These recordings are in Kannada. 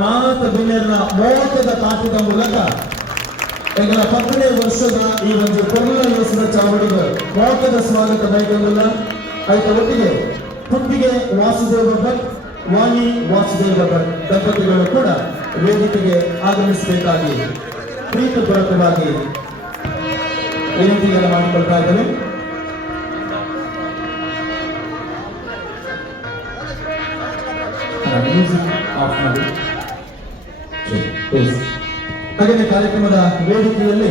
ಮಾತ ಬಿನ್ನರ್ನ ಮೋಹಕದ ಕಾಟದ ಮೂಲಕ ಎಂಗಳ ಹತ್ತನೇ ವರ್ಷದ ಈ ಒಂದು ಕೊರೋನಾ ಯೋಜನೆ ಚಾವಡಿಗೆ ಮೋಹಕದ ಸ್ವಾಗತ ಬಯಕಲ್ಲ ಆಯ್ತು, ಒಟ್ಟಿಗೆ ಹುಟ್ಟಿಗೆ ವಾಸುದೇವ ಭಟ್, ವಾಣಿ ವಾಸುದೇವ ಭಟ್ ದಂಪತಿಗಳು ಕೂಡ ವೇದಿಕೆಗೆ ಆಗಮಿಸಬೇಕಾಗಿ ಪ್ರೀತಿಪೂರ್ವಕವಾಗಿ ವಿನಂತಿಯನ್ನು ಮಾಡಿಕೊಳ್ತಾ ಮ್ಯೂಸಿಕ್ ಆಫ್ ಮಾಡಿ. ಹಾಗೆಯೇ ಕಾರ್ಯಕ್ರಮದ ವೇದಿಕೆಯಲ್ಲಿ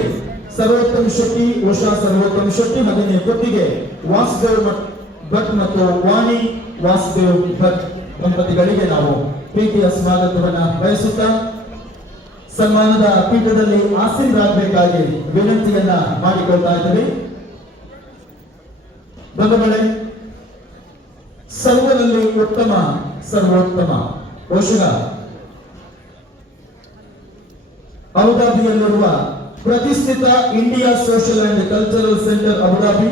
ಸರ್ವೋತ್ತಮ್ ಶೆಟ್ಟಿ, ಉಷಾ ಸರ್ವೋತ್ತಮ ಶೆಟ್ಟಿ ಹಾಗೆಯೇ ಕೊಟ್ಟಿಗೆ ವಾಸುದೇವ್ ಭಟ್ ಮತ್ತು ವಾಣಿ, ವಾಸುದೇವ್ ಭಟ್ ದಂಪತಿಗಳಿಗೆ ನಾವು ಪ್ರೀತಿಯ ಸ್ವಾಗತವನ್ನ ಬಯಸುತ್ತಾ ಸನ್ಮಾನದ ಪೀಠದಲ್ಲಿ ಆಸೀನರಾಗಬೇಕಾಗಿ ವಿನಂತಿಯನ್ನ ಮಾಡಿಕೊಳ್ತಾ ಇದ್ದೇವೆ. ಬಂಧುಗಳೇ, ಸರ್ವರಲ್ಲಿ ಉತ್ತಮ, ಸರ್ವೋತ್ತಮ ಬಹುಶಃ ಅಬುದಾಬಿಯಲ್ಲಿರುವ ಪ್ರತಿಷ್ಠಿತ India social and cultural centre Abu Dhabi.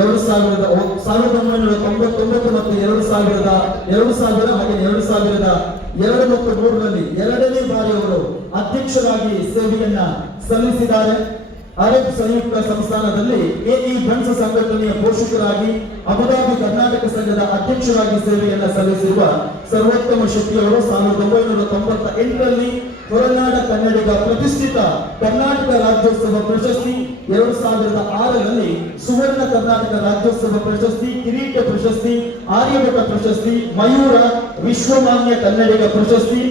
ಎರಡು ಸಾವಿರದ ಸಾವಿರದ ಒಂಬೈನೂರ ತೊಂಬತ್ತೊಂಬತ್ತು ಮತ್ತು ಎರಡು ಸಾವಿರದ, ಎರಡು ಸಾವಿರ ಹಾಗೆ ಎರಡು ಸಾವಿರದ ಎರಡು ಮತ್ತು ಮೂರರಲ್ಲಿ ಎರಡನೇ ಬಾರಿ ಅವರು ಅಧ್ಯಕ್ಷರಾಗಿ ಸೇವೆಯನ್ನ ಸಲ್ಲಿಸಿದ್ದಾರೆ. ಅರಬ್ ಸಂಯುಕ್ತ ಸಂಸ್ಥಾನದಲ್ಲಿ ಎಇ ಬನ್ಸ್ ಸಂಘಟನೆಯ ಪೋಷಕರಾಗಿ, ಅಬುದಾಬಿ ಕರ್ನಾಟಕ ಸಂಘದ ಅಧ್ಯಕ್ಷರಾಗಿ ಸೇವೆಯನ್ನ ಸಲ್ಲಿಸಿರುವ ಸರ್ವೋತ್ತಮ ಶೆಟ್ಟಿಯವರು ಸಾವಿರದ ಒಂಬೈನೂರ ತೊಂಬತ್ತ ಎಂಟರಲ್ಲಿ ಹೊರನಾಡ ಕನ್ನಡಿಗ ಪ್ರತಿಷ್ಠಿತ ಕರ್ನಾಟಕ ರಾಜ್ಯೋತ್ಸವ ಪ್ರಶಸ್ತಿ ಎರಡು ಸಾವಿರದ ಆರರಲ್ಲಿ ಸುವರ್ಣ ಕರ್ನಾಟಕ ರಾಜ್ಯೋತ್ಸವ ಪ್ರಶಸ್ತಿ, ಕಿರೀಟ ಪ್ರಶಸ್ತಿ ಆರ್ಯಭಟ ಪ್ರಶಸ್ತಿ, ಮಯೂರ ವಿಶ್ವಮಾನ್ಯ ಕನ್ನಡಿಗ ಪ್ರಶಸ್ತಿ,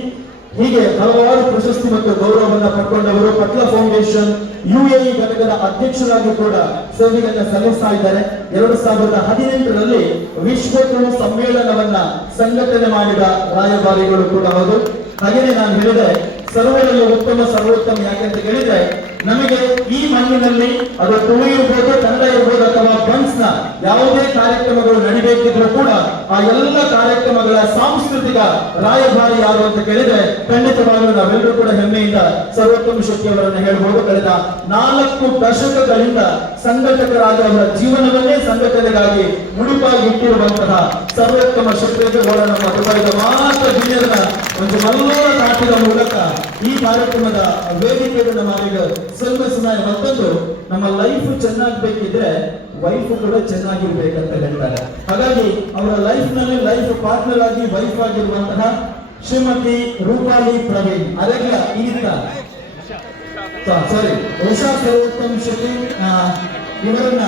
ಹೀಗೆ ಹಲವಾರು ಪ್ರಶಸ್ತಿ ಮತ್ತು ಗೌರವವನ್ನು ಪಡ್ಕೊಂಡವರು ಪಟ್ಲ ಫೌಂಡೇಶನ್, ಯುಎಇ ಘಟಕದ ಅಧ್ಯಕ್ಷರಾಗಿ ಕೂಡ ಸೇವೆಯನ್ನ ಸಲ್ಲಿಸ್ತಾ ಇದ್ದಾರೆ. ಎರಡು ಸಾವಿರದ ಹದಿನೆಂಟರಲ್ಲಿ ವಿಶ್ವಗುರು ಸಮ್ಮೇಳನವನ್ನ ಸಂಘಟನೆ ಮಾಡಿದ ರಾಯಭಾರಿಗಳು ಕೂಡ ಹೌದು. ಹಾಗೆಯೇ ನಾನು ಹೇಳಿದೆ ಸರ್ವರಲ್ಲಿ ಉತ್ತಮ ಸರ್ವೋತ್ತಮ ಯಾಕೆಂತ ಹೇಳಿದ್ರೆ ನಮಗೆ ಈ ಮಣ್ಣಿನಲ್ಲಿ ಅದು ತುಳು ಇರ್ಬೋದು ಕನ್ನಡ ಇರ್ಬೋದು ಅಥವಾ ಬನ್ಸ್ನ ಯಾವುದೇ ಕಾರ್ಯಕ್ರಮಗಳು ನಡಿಬೇಕಿದ್ರು ಕೂಡ ಆ ಎಲ್ಲ ಕಾರ್ಯಕ್ರಮಗಳ ಸಾಂಸ್ಕೃತಿಕ ರಾಯಭಾರಿ ಯಾರು ಅಂತ ಕೇಳಿದ್ರೆ ಖಂಡಿತವಾಗಲೂ ನಾವೆಲ್ಲರೂ ಕೂಡ ಹೆಮ್ಮೆಯಿಂದ ಸರ್ವೋತ್ತಮ ಶೆಟ್ಟಿ ಅವರನ್ನು ಹೇಳ್ಬೋದು. ಕಳೆದ ನಾಲ್ಕು ದಶಕಗಳಿಂದ ಸಂಘಟಕರಾಗಿ ಅವರ ಜೀವನವನ್ನೇ ಸಂಘಟನೆಗಾಗಿ ಮುಡುಪಾಗಿ ಇಟ್ಟಿರುವಂತಹ ಸರ್ವೋತ್ತಮ ಶೆಟ್ಟಿಗೆ ಅವರ ನಮ್ಮ ದುಬೈದ ಮಾತ್ರ ಹಿರಿಯರನ್ನ ಒಂದು ಮಲ್ಲೋರ ನಾಟದ ಮೂಲಕ ಈ ಕಾರ್ಯಕ್ರಮದ ವೇದಿಕೆಯನ್ನು ನಾವೀಗ ಸಲ್ಲಿಸಿದ ಮತ್ತೊಂದು, ನಮ್ಮ ಲೈಫ್ ಚೆನ್ನಾಗ್ಬೇಕಿದ್ರೆ ವೈಫ್ ಕೂಡ ಚೆನ್ನಾಗಿರ್ಬೇಕಂತ ಹೇಳ್ತಾರೆ. ಹಾಗಾಗಿ ಅವರ ಲೈಫ್ನಲ್ಲಿ ಲೈಫ್ ಪಾರ್ಟ್ನರ್ ಆಗಿ ವೈಫ್ ಆಗಿರುವಂತಹ ಶ್ರೀಮತಿ ರೂಪಾಲಿ ಪ್ರವೀಣ್ ಅದೆಲ್ಲ ಈಗ ಸಾರಿ ಉಷಾ ಸರ್ವೋತ್ತಮ್ ಶೆಟ್ಟಿ ಇವರನ್ನ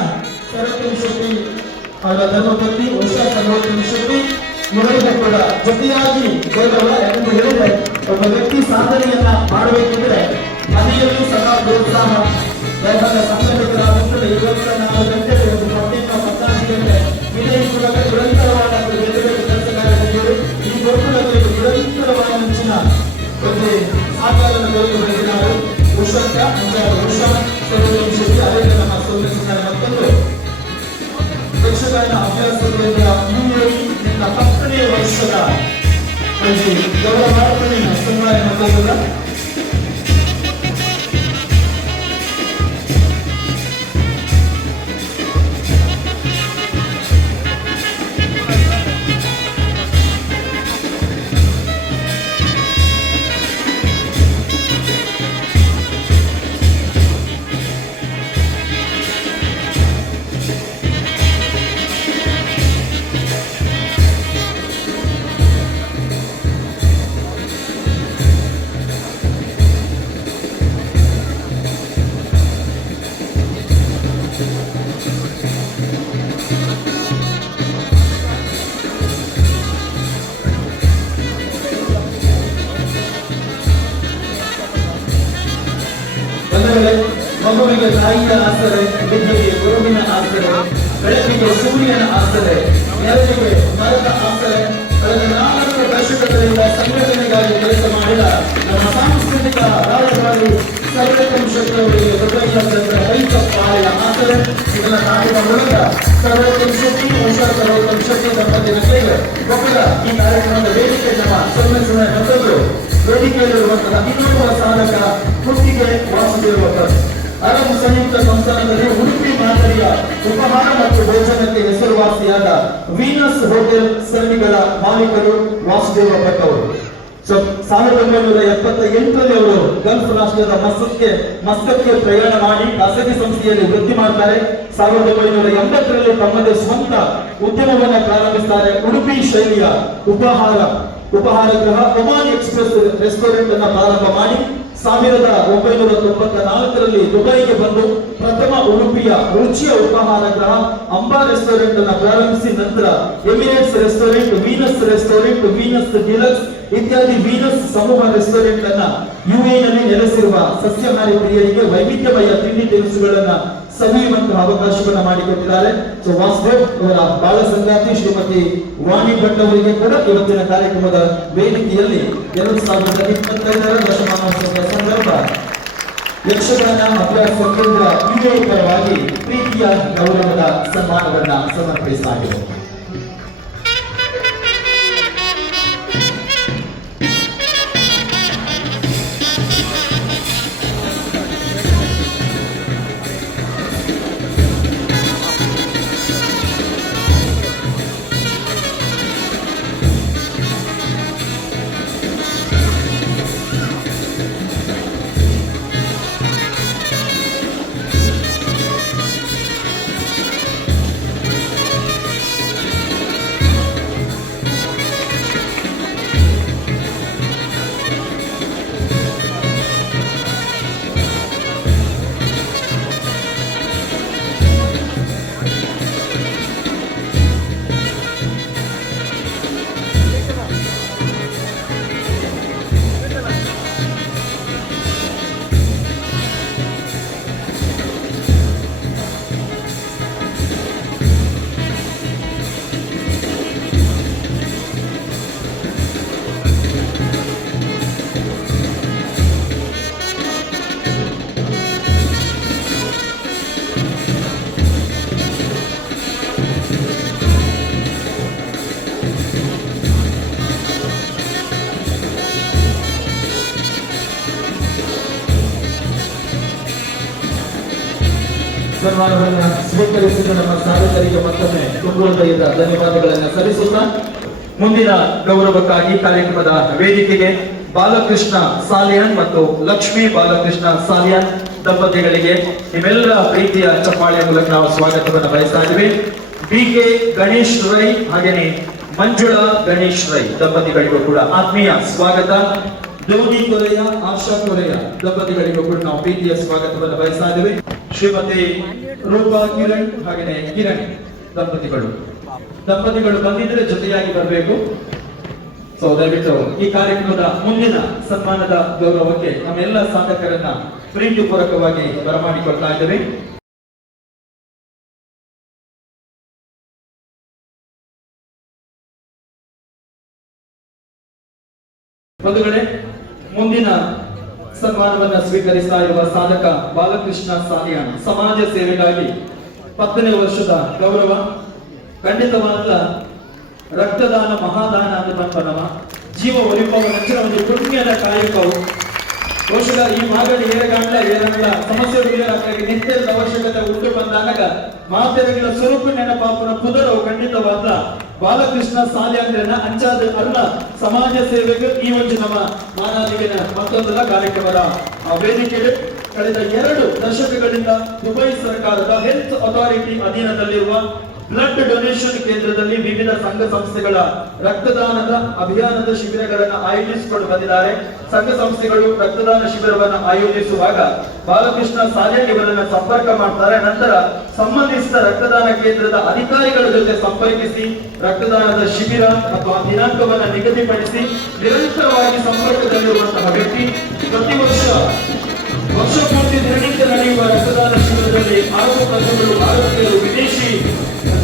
ಸರ್ವೋತ್ತಮ್ ಶೆಟ್ಟಿ ಅವರ ಧರ್ಮಪತ್ನಿ ಉಷಾ ಸರ್ವೋತ್ತಮ್ ಶೆಟ್ಟಿ ಇವರಿಗೂ ಕೂಡ ಜೊತೆಯಾಗಿ ಗೌರವ ಹೇಳಿದ್ರೆ ಒಬ್ಬ ವ್ಯಕ್ತಿ ಸಾಧನೆಯನ್ನ ಮಾಡಬೇಕಿದ್ರೆ ಮನೆಯಲ್ಲಿ ಸದಾ ಪ್ರೋತ್ಸಾಹ. ಗಂಟೆಗೆ ಒಂದು ಗಂಟೆ ವಿನಯ್ ಮೂಲಕ ನಿರಂತರವಾದ ಬೇರೆ ಕೆಲಸ ಕಾರ್ಯಗಳು ಈ ಗೋಕುಲಗಳಿಗೆ ನಿರಂತರವಾದ ಮುಂಚಿನ ಒಂದು ಆಕಾರದ ಗೋಕುಲಗಳಿಗೆ ನಾವು ಅಂದ್ರೆ ಉಷಾ ಸರ್ವೋತ್ತಮ ಶೆಟ್ಟಿ ಅದೇ ನಮ್ಮ ಸೋಲಿಸಿದ್ದಾರೆ ಮತ್ತೊಂದು ಯಕ್ಷಗಾನ ಅಭ್ಯಾಸದಿಂದ ನಿನ್ನ ಹತ್ತನೇ ವರ್ಷದ ಗೌರವಾರ್ಪಣೆ ಸನ್ಮಾನ ಮತ್ತೊಂದರ ಸರ್ವೋತ್ತಮ ಶೆಟ್ಟಿ ಅವರಿಗೆ ಹೃದಯದ ರೈತಪ್ಪಾಯ ಆಸರೆ ಇದನ್ನ ನಾಡಿನ ಮೂಲಕ ಸರ್ವೋತ್ತಮ ಶೆಟ್ಟಿ ಉಷಾ ಸರ್ವೋತ್ತಮ ಶೆಟ್ಟಿ ಒಬ್ಬರ ಈ ಕಾರ್ಯಕ್ರಮದ ವೇದಿಕೆ ನಮ್ಮ ಸೊನ್ನೆ ಸೊನ್ನೆ ಮತ್ತೊಂದು ವೇದಿಕೆಯಲ್ಲಿರುವಂತಹ ಸಾಧಕ ಹುಟ್ಟಿಗೆ ವಾಸಿಸಿರುವಂತಹ ಅರಬ್ ಸಂಯುಕ್ತ ಸಂಸ್ಥಾನದಲ್ಲಿ ಉಡುಪಿ ಮಾದರಿಯ ಉಪಹಾರ ಮತ್ತು ಭೋಜನಕ್ಕೆ ಹೆಸರುವಾಸಿಯಾದ ವೀನಸ್ ಹೋಟೆಲ್ ಸರಣಿಗಳ ಮಾಲೀಕರು ವಾಸುದೇವ ಭಟ್ ಅವರು. ಸಾವಿರದ ಒಂಬೈನೂರ ಎಪ್ಪತ್ತ ಎಂಟರಲ್ಲಿ ಅವರು ಗಲ್ಫ್ ರಾಷ್ಟ್ರದ ಮಸ್ಕಕ್ಕೆ ಮಸ್ಕಕ್ಕೆ ಪ್ರಯಾಣ ಮಾಡಿ ಖಾಸಗಿ ಸಂಸ್ಥೆಯಲ್ಲಿ ವೃತ್ತಿ ಮಾಡ್ತಾರೆ. ಸಾವಿರದ ಒಂಬೈನೂರ ಎಂಬತ್ತರಲ್ಲಿ ತಮ್ಮದೇ ಸ್ವಂತ ಉದ್ಯಮವನ್ನ ಪ್ರಾರಂಭಿಸ್ತಾರೆ. ಉಡುಪಿ ಶೈಲಿಯ ಉಪಹಾರ ಉಪಹಾರ ಗೃಹ ಒಮಾನ್ ಎಕ್ಸ್ಪ್ರೆಸ್ ರೆಸ್ಟೋರೆಂಟ್ ಅನ್ನ ಪ್ರಾರಂಭ ಮಾಡಿ ಸಾವಿರದ ಒಂಬೈನೂರ ತೊಂಬತ್ತ ನಾಲ್ಕರಲ್ಲಿ ದುಬೈಗೆ ಬಂದು ಪ್ರಥಮ ಉಡುಪಿಯ ರುಚಿಯ ಉಪಹಾರ ಗೃಹ ಅಂಬಾ ರೆಸ್ಟೋರೆಂಟ್ ಅನ್ನು ಪ್ರಾರಂಭಿಸಿ ನಂತರ Emirates restaurant, Venus restaurant, Venus deluxe ಇತ್ಯಾದಿ ವೀನಸ್ ಸಮೂಹ ರೆಸ್ಟೋರೆಂಟ್ ಅನ್ನ ಯುಎನಲ್ಲಿ ನೆಲೆಸಿರುವ ಸಸ್ಯಹಾರಿ ಪ್ರಿಯರಿಗೆ ವೈವಿಧ್ಯಮಯ ತಿಂಡಿ ತಿನಿಸುಗಳನ್ನ ಸವಿಯುವಂತಹ ಅವಕಾಶವನ್ನು ಮಾಡಿಕೊಟ್ಟಿದ್ದಾರೆ. ಸೊ ವಾಸುದೇವ್ ಅವರ ಬಾಳ ಸಂಗಾತಿ ಶ್ರೀಮತಿ ವಾಣಿ ಭಟ್ ಅವರಿಗೆ ಕೂಡ ಇವತ್ತಿನ ಕಾರ್ಯಕ್ರಮದ ವೇದಿಕೆಯಲ್ಲಿ ಎರಡು ಸಾವಿರದ ಇಪ್ಪತ್ತೈದರ ದಶಮಾನೋತ್ಸವದ ಸಂದರ್ಭ ಯಕ್ಷಗಾನ ಅಭ್ಯಾಸ ಕೇಂದ್ರ ಯುಎ ಪರವಾಗಿ ಪ್ರೀತಿಯ ಗೌರವದ ಸನ್ಮಾನವನ್ನ ಸಮರ್ಪಿಸಲಾಗಿದೆ. ಸಾಧಕರಿಗೆ ಮತ್ತೊಮ್ಮೆ ತುಂಬುವುದೈದ ಧನ್ಯವಾದಗಳನ್ನು ಸಲ್ಲಿಸುತ್ತಾ ಮುಂದಿನ ಗೌರವಕ್ಕಾಗಿ ಕಾರ್ಯಕ್ರಮದ ವೇದಿಕೆಗೆ ಬಾಲಕೃಷ್ಣ ಸಾಲಿಯಾನ್ ಮತ್ತು ಲಕ್ಷ್ಮೀ ಬಾಲಕೃಷ್ಣ ಸಾಲಿಯನ್ ದಂಪತಿಗಳಿಗೆ ನಿಮ್ಮೆಲ್ಲರ ಪ್ರೀತಿಯ ಚಪ್ಪಾಳೆಯ ಮೂಲಕ ನಾವು ಸ್ವಾಗತವನ್ನು ಬಯಸ್ತಾ ಇದ್ದೀವಿ. ಬಿ ಕೆ ಗಣೇಶ್ ರೈ, ಹಾಗೆಯೇ ಮಂಜುಳಾ ಗಣೇಶ್ ರೈ ದಂಪತಿಗಳಿಗೂ ಕೂಡ ಆತ್ಮೀಯ ಸ್ವಾಗತ. ಧೋನಿ ಕೊರೆಯ ಆಶಾ ಕೊರೆಯ ದಂಪತಿಗಳಿಗೂ ಕೂಡ ನಾವು ಪ್ರೀತಿಯ ಸ್ವಾಗತವನ್ನು ಬಯಸ್ತಾ ಶ್ರೀಮತಿ ರೂಪಾ ಕಿರಣ್ ಹಾಗೆ ಕಿರಣ್ ದಂಪತಿಗಳು. ದಂಪತಿಗಳು ಬಂದಿದ್ರೆ ಜೊತೆಯಾಗಿ ಬರಬೇಕು. ಸೊ ದಯವಿಟ್ಟು ಈ ಕಾರ್ಯಕ್ರಮದ ಮುಂದಿನ ಸನ್ಮಾನದ ಗೌರವಕ್ಕೆ ನಮ್ಮೆಲ್ಲ ಸಾಧಕರನ್ನ ಪ್ರೀತಿಪೂರ್ವಕವಾಗಿ ಬರಮಾಡಿಕೊಳ್ತಾ ಇದ್ದೇವೆ. ಬಂಧುಗಳೇ ಮುಂದಿನ ಸನ್ಮಾನವನ್ನ ಸ್ವೀಕರಿಸ್ತಾ ಇರುವ ಸಾಧಕ ಬಾಲಕೃಷ್ಣ ಸಾಲಿಯಾನ್ ಸಮಾಜ ಸೇವೆಗಾಗಿ ಹತ್ತನೇ ವರ್ಷದ ಗೌರವ, ಖಂಡಿತವಾದ ರಕ್ತದಾನ ಮಹಾದಾನ ಅನ್ನುವಂಥನವ ಜೀವ ಒಲಿಪವ ನಂತರ ಒಂದು ಪುಣ್ಯದ ಕಾಯಕವು. ಬಹುಶಃ ಈ ಮಾಗಡಿ ಏರಗಾಂಡ್ಲ ಏರಂಗ್ಲ ಸಮಸ್ಯೆಗಳಿಗೆ ನಿತ್ಯದ ಅವಶ್ಯಕತೆ ಉಂಟು ಬಂದಾಗ ಮಾತೆರಗಿನ ಸ್ವರೂಪ ನೆನಪಾಪನ ಪುದರವು ಖಂಡಿತವಾದ ಬಾಲಕೃಷ್ಣ ಸಾಲ್ಯಾಂಗ್ರನ ಅಂಚಾದ ಅಲ್ಲ ಸಮಾಜ ಸೇವೆಗೆ ಈ ಒಂದು ನಮ್ಮ ಮಾನಾಧಿಕನ ಮತ್ತೊಂದರ ಕಾರ್ಯಕ್ರಮದ ಆ ವೇದಿಕೆಗೆ ಕಳೆದ ಎರಡು ದಶಕಗಳಿಂದ ದುಬೈ ಸರ್ಕಾರದ ಹೆಲ್ತ್ ಅಥಾರಿಟಿ ಅಧೀನದಲ್ಲಿರುವ ಬ್ಲಡ್ ಡೊನೇಷನ್ ಕೇಂದ್ರದಲ್ಲಿ ವಿವಿಧ ಸಂಘ ಸಂಸ್ಥೆಗಳ ರಕ್ತದಾನದ ಅಭಿಯಾನದ ಶಿಬಿರಗಳನ್ನು ಆಯೋಜಿಸಿಕೊಂಡು ಬಂದಿದ್ದಾರೆ. ಸಂಘ ಸಂಸ್ಥೆಗಳು ರಕ್ತದಾನ ಶಿಬಿರವನ್ನು ಆಯೋಜಿಸುವಾಗ ಬಾಲಕೃಷ್ಣ ಸಾಲೆ ಇವರನ್ನ ಸಂಪರ್ಕ ಮಾಡ್ತಾರೆ. ನಂತರ ಸಂಬಂಧಿಸಿದ ರಕ್ತದಾನ ಕೇಂದ್ರದ ಅಧಿಕಾರಿಗಳ ಜೊತೆ ಸಂಪರ್ಕಿಸಿ ರಕ್ತದಾನದ ಶಿಬಿರ ಅಥವಾ ದಿನಾಂಕವನ್ನು ನಿಗದಿಪಡಿಸಿ ನಿರಂತರವಾಗಿ ಸಂಪರ್ಕದಲ್ಲಿರುವಂತಹ ವ್ಯಕ್ತಿ ಪ್ರತಿ ವರ್ಷ ವರ್ಷ ಪೂರ್ತಿ ದಿನನಿತ್ಯ ನಡೆಯುವ ಬಂಧುಗಳು ಭಾರತೀಯರು, ವಿದೇಶಿ